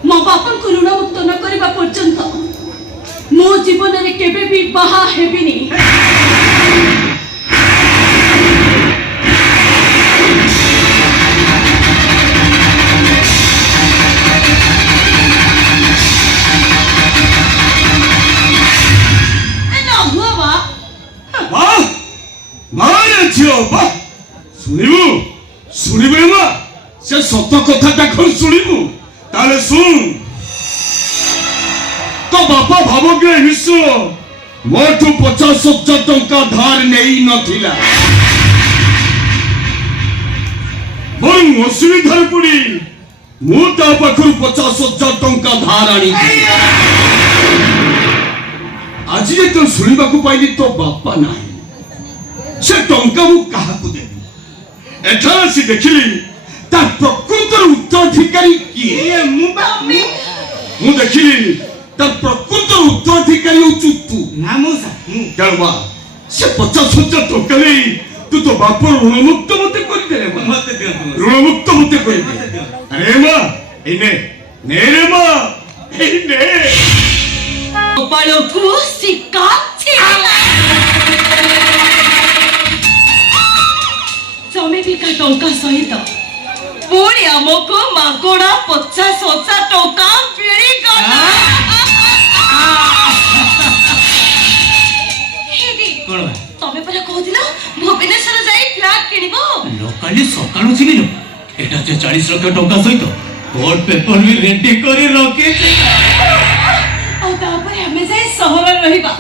ମୋ ବାପାଙ୍କୁ ଋଣମୁକ୍ତ ନ କରିବା ପର୍ଯ୍ୟନ୍ତ ମୋ ଜୀବନରେ କେବେ ବି ବାହା ହେବିନି शुणु शुणवे ना से सत कथा शुणु ताले शुण तो बापा भावग्राही मिश्र मोठू 50,000 टंका धार नहीं नथिला बरं असुविधार पड़ी मु ता पाखर 50,000 टंका धार आनी आज ये तो शुणा पाइली तो बापा ना से टंका मु कहा देवी एठा आसी देखिली ता प्रकृतर उत्तराधिकारी किए मु देखिली ता प्रकृतर उत्तराधिकारी होचु तू ନା ମଉସା कहवा से 50,000 टंका नहीं तू तो बापर ऋणमुक्त मते करि देले ମତେ ଦିଅନ୍ତୁ ऋणमुक्त मते करि दे अरे मां एने ने रे मां एने ଗୋପାଳକୁ ଶିକାଛି ଜମିବିକା ଟଙ୍କା ସହିତ ପୁଣି ଆମକୁ ମାଗଣା 50,000 ଟଙ୍କା ମିଳିଗଲା ତମେ ପରା କହୁଥିଲ ଭୁବନେଶ୍ୱର ଯାଇ ଫ୍ଲାଟ୍ କିଣିବ ଲୋକାଲି ସକାଳୁ ଚିହ୍ନିଲ ଏଟା ଯେ 40 ଲକ୍ଷ ଟଙ୍କା ସହିତ କୋର୍ଟ ପେପର ବି ରେଡି କରି ରଖିଛି ଆଉ ତାପରେ ଆମେ ଯାଇ ସହରରେ ରହିବା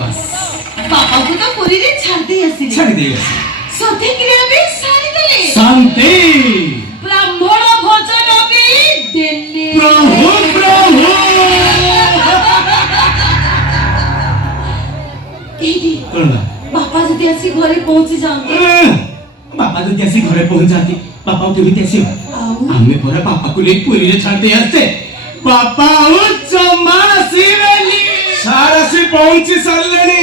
ବାପାକୁ ତ ପୁରୀରେ ଛାଡ଼ି ଆସିଲେ ଛାଡ଼ି ଦେଇ ସତ୍ୟ କ୍ରିୟା ବି ସାରିଦେଲେ ଶାନ୍ତି ବ୍ରାହ୍ମଣ ଭୋଜନ ବି ଦେଲେ ପ୍ରଭୁ ପ୍ରଭୁ ଏଇଠି କଣ ବାପା ଯଦି ଆସି ଘରେ ପହଞ୍ଚି ଯାଆନ୍ତି ବାପା ଯଦି ଆସି ଘରେ ପହଞ୍ଚାନ୍ତି ବାପା କେମିତି ଆସିବ ଆମେ ପରା ବାପାକୁ ନେଇ ପୁରୀରେ ଛାଡ଼ି ଆସିଛେ ବାପା ଆଉ ଜମା ଆସିବେନି सार आसी पहुंची सारलेनी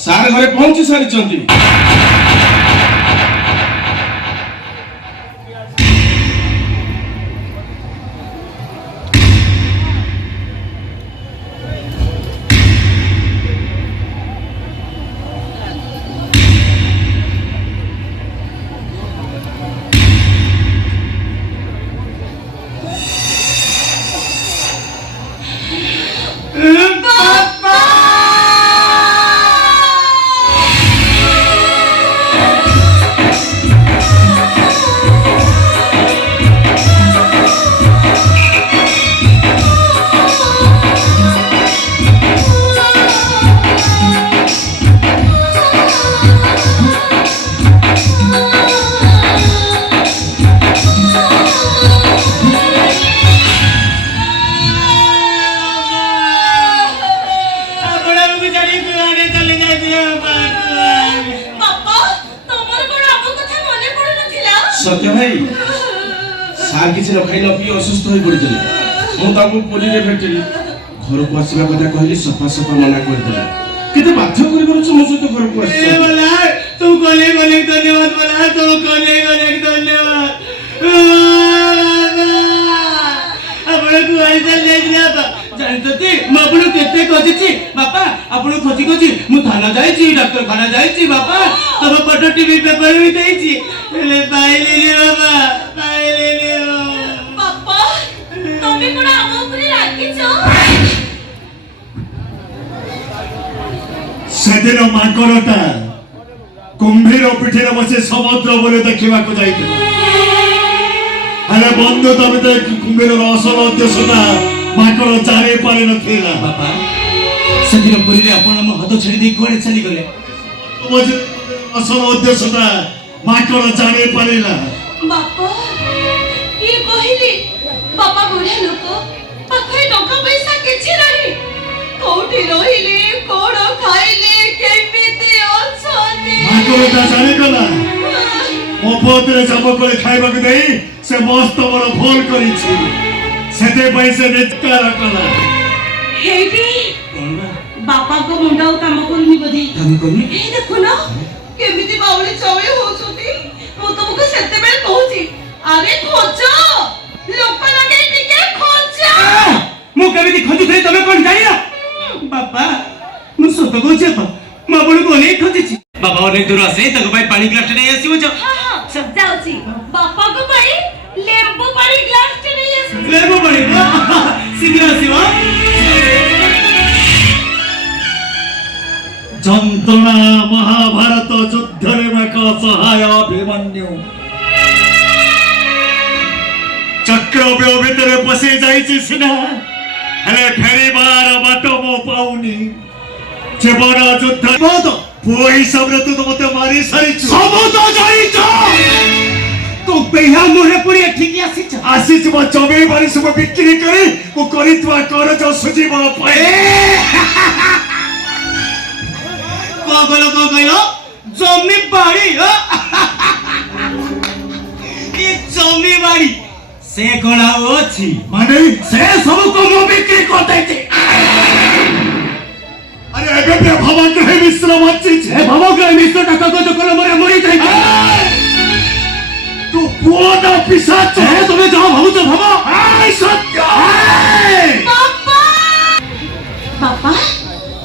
सार घरे पहुंची सारी सत्य भाई सार किसी न खाई न पी असुस्थ हो पड़ते मुझे पुरी में भेटिली घर को आसवा कथा कहली सफा सफा मना करदे कितने बाध्य कर मो सहित घर को तुम अनेक धन्यवाद बोला तुमको अनेक धन्यवाद आपको आइसल जाइला जानते मैं आपको केते खोजी बापा आपको खोजी खोजी मु थाना जाइछि डॉक्टर खाना जाइछि बापा तब फोटो टीवी पेपर भी देइछि ले पाइले रे बाबा पाइले रे बापा तमे कोन हम ऊपर राखिছো सेदिन माकड़टा कुंभीर पिठिरे बसे समुद्र बोले देखा जाइए अरे बंधु तब तो कुंभीर असल उद्देश्यता माकड़ जाने पारे नथिला बापा सेदिन पुरी रे आपण हम हाथ छेड़ी दे कोड़े चली गले असल उद्देश्यता माकड़ जाने पारेला बापा ये कहिली बापा बुढ़ा लोक पाखरे टका पैसा किछि नाही कोठी रहिले कोड खाइले केमिति अछने माकड़टा जाने गला मो पोतरे जब करे खाइबा के देई से मस्त बड़ भूल करिछि सेते पैसे नेतकार कला हेबी बापा को मुंडा काम करनी बदी काम करनी ए देखो ना केमिति बावली चौळे होछोती मो तुमको सेते बेल कहूची अरे खोजो लोक लगे टिके खोजो मु केमिति खोजु थे तमे कोन जानिना बापा मु सत कहूची बापा मु आपन को अनेक खोजिछि बाबा अनेक दूर आसे तक भाई पानी ग्लास नै आसीबो जो हां सब जाउची बापा को भाई लेंबू पानी ग्लास टे नहीं आसी लेबो पानी शीघ्र आसीबो जंत्रणा महाभारत युद्ध रे मक सहाय अभिमन्यु चक्रव्यूह भितर पसे जाइछि सिना हेले फेरीबार बाटो मो पाउनी जीवन युद्ध बहुत पुओ हिसाब रे तू मते मारी सारिछु सब तो जाइछ तो बेहा मुहे पुरी ठीक आसीछ मो जमी बारी सब बिक्री करी को करितवा कर जो सुजीव पाए को गलो जमी बाड़ी ये जमी बाड़ी से कोन अछि माने से सब को मो बिक्री करते थे अरे एबे पे भवग्रह मिश्र मच्छि ए भवग्रह मिश्र टका को जो कोन मरे मरी जाई तू पुओना पिशाच ए तमे जाओ भाऊ तो भाबा आय सत्य बापा बापा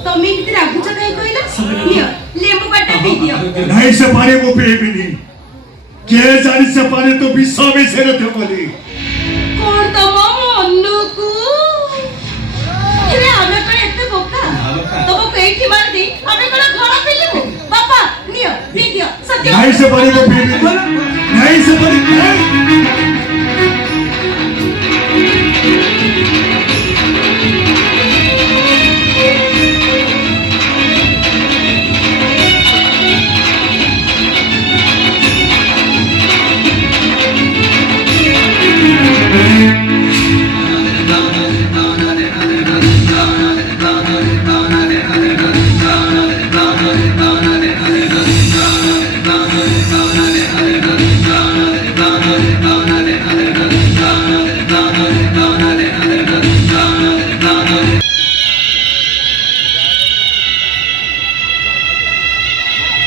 तमे किति रागुच काई कहला लियो लेंबू काटा दे दियो नहीं से पानी वो पीबिनी के जानी से पानी तो विष में से रखे बोली कोन तम मन्नू को अरे आमे को एते बोका तब कईठी मार दी आमे कोन घर पेलिबो बापा लियो दे दियो सत्य नहीं से पानी वो पीबिनी नहीं से पानी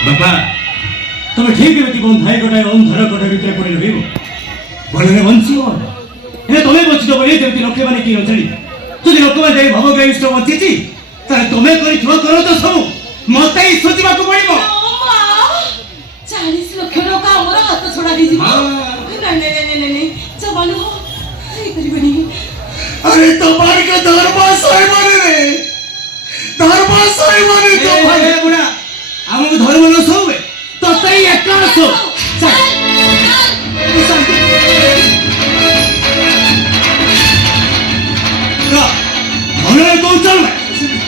बापा तुम ठीक है कि बंधाई गोटाए अंधार गोटा भितर पड़ी रहिबो भले बंचियो हे तमे बचितो बले जेति लोके माने की नचली तुझे लोक माने जाई भवग्रह इष्ट बचिछि तारे तमे करि थो करो तो सब मते ही सोचिबा को पड़िबो 40 लाख टका हमर हाथ छोड़ा दी जीवो नहीं जवान हो हे करिबनी अरे तुम्हारे का धर्मा सही माने रे धर्मा सही माने तो भाई बुढ़ा हमको धर्म न सोवे तो तई एका सो चल धरे को चल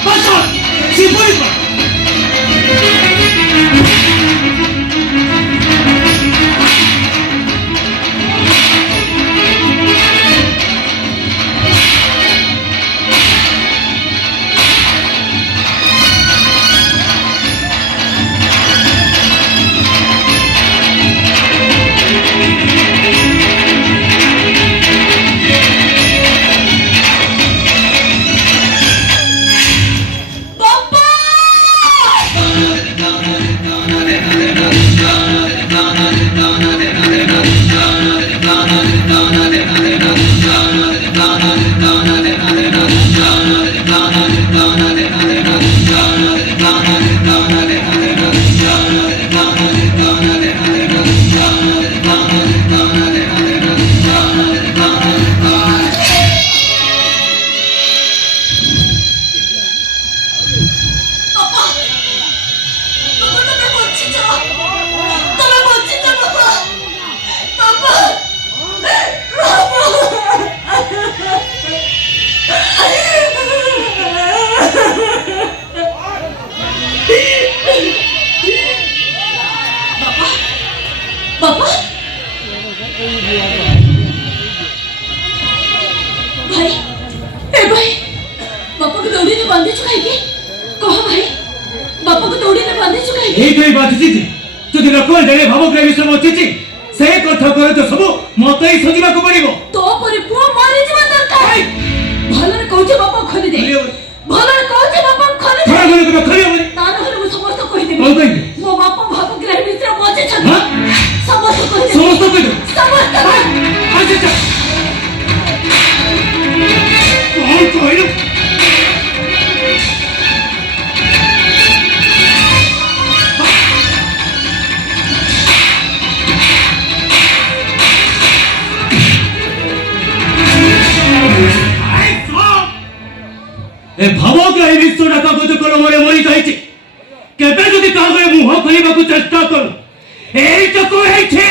बस सिपुरी पर भाई ए भाई बापा को दौड़ी ने बांधे चुकाएगी कहो भाई बापा को दौड़ी ने बांधे चुकाएगी ଏଇଠି ବାଜିଛି ଯଦି ଲୋକମାନେ ଜାଣି ଭାବଗ୍ରାହୀ ବିଷୟ ବଞ୍ଚିଛି ସେ କଥା କରେ ତ ସବୁ ମତେ ହିଁ ସଜିବାକୁ ପଡିବ तो पर पुओ मारी जीवन दरकार भलरे कहूचे बापा खोली दे भलरे कहूचे बापा खोली दे थोड़ा घरे को खरी हबे तार हरे मु समस्त कहि दे कौन कहि मो बापा भावग्राही विषय बचे छन हां समस्त कहि दे समस्त कहि दे समस्त अच्छा कौन कहिलो ए भावग्राही विश्वटा कागज कलमरे मरी जाइछि केबे जदि कागजे मुह खोलिबाकू चेष्टा कर एई तो को हेछे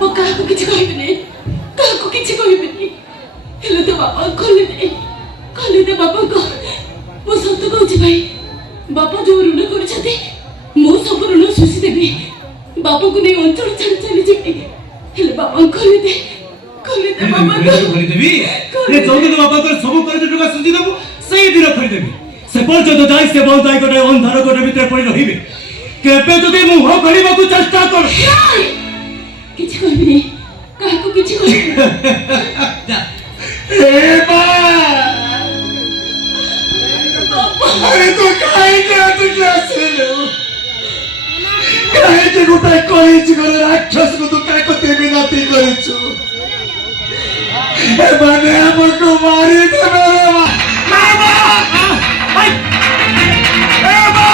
वो काको किछि कहबिनी काको किछि कहबिनी हेले तो बापा खोली दे बापा को वो सत्य कहूछि भाई बापा जो ऋण करछथि मो सब ऋण सुसी देबी बापा को नहीं अंचल छाड़ चली जिबी हेले बापा खोली दे बाबा खोली देबी ए जल्दी तो बापा को सब कर टका सुजी देबो सही दिन खोली देबी से पर्यंत जाई से बहुत जाई गोटे अंधार गोटे भीतर पड़ी रहिबे केबे जदि मुह खोलिबाकू चेष्टा कर किछि कहबिनी काको किछि कहबिनी ए बा अरे तो काहे के तू क्लासलो काहे के गोटे कॉलेज कर राक्षस को तू काहे को तेबे नाती करछु ए बने हमको मारी दे मेरे मामा ए बा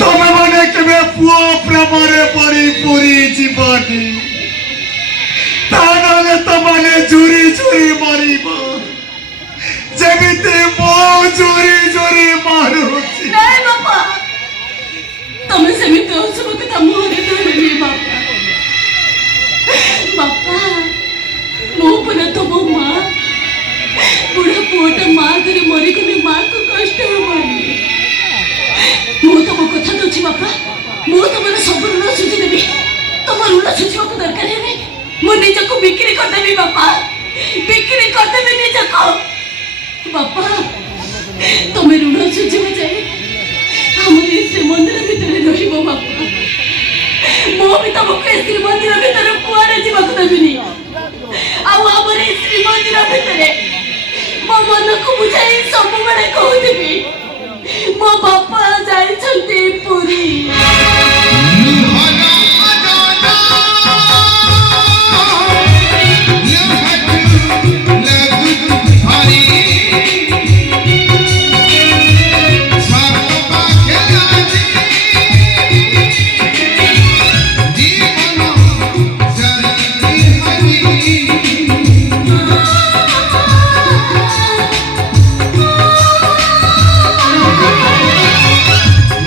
तमे मने केबे पुओ प्रेमरे पड़ी पूरी जीवनी तानले तमने झुरी झुरी मरिबो जेमिते मो झुरी झुरी मारुछि नहीं बापा तमे सेमिते सब कथा मोरे धरनी बापा मो पर तो वो मां बुढ़ा पुओटा मां करे मरी के मां को कष्ट होबनी मो तम कथा दउछि बापा मो तमर सब ऋण सुझी देबी तमर ऋण सुझिबा को दरकार है मो निज को बिक्री कर देबी बापा बिक्री कर देबी निज को बापा तमे ऋण सुझिबा जाय हमर श्री मंदिर भीतर रहिबो बापा मो भी तमको श्री मंदिर भीतर कुआरे जीवा को देबिनी आ हमर श्री मंदिर भीतर मो मन को बुझाई सब बेले कहू देबी मो बापा जाई छंती पुरी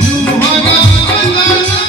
Nuhara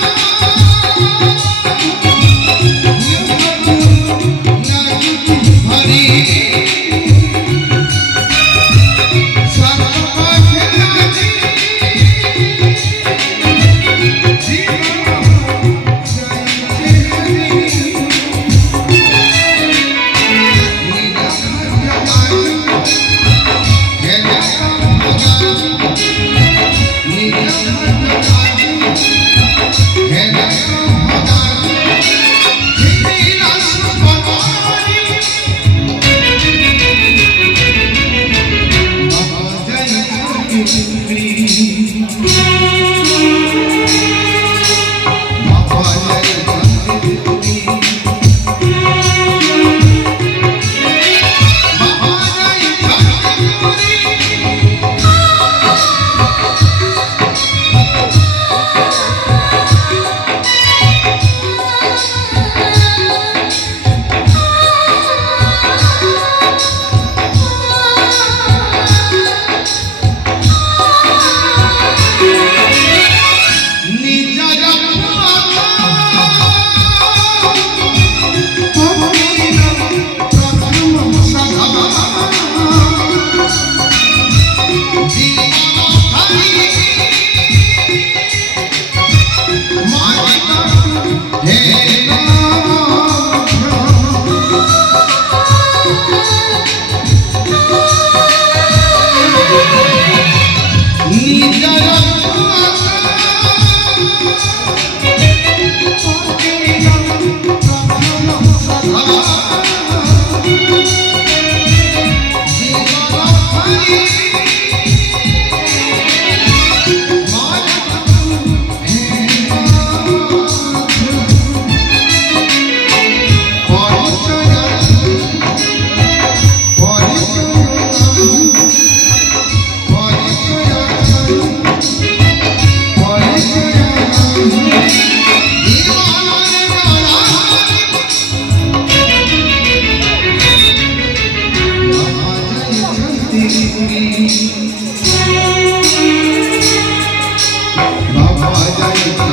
बाबा जय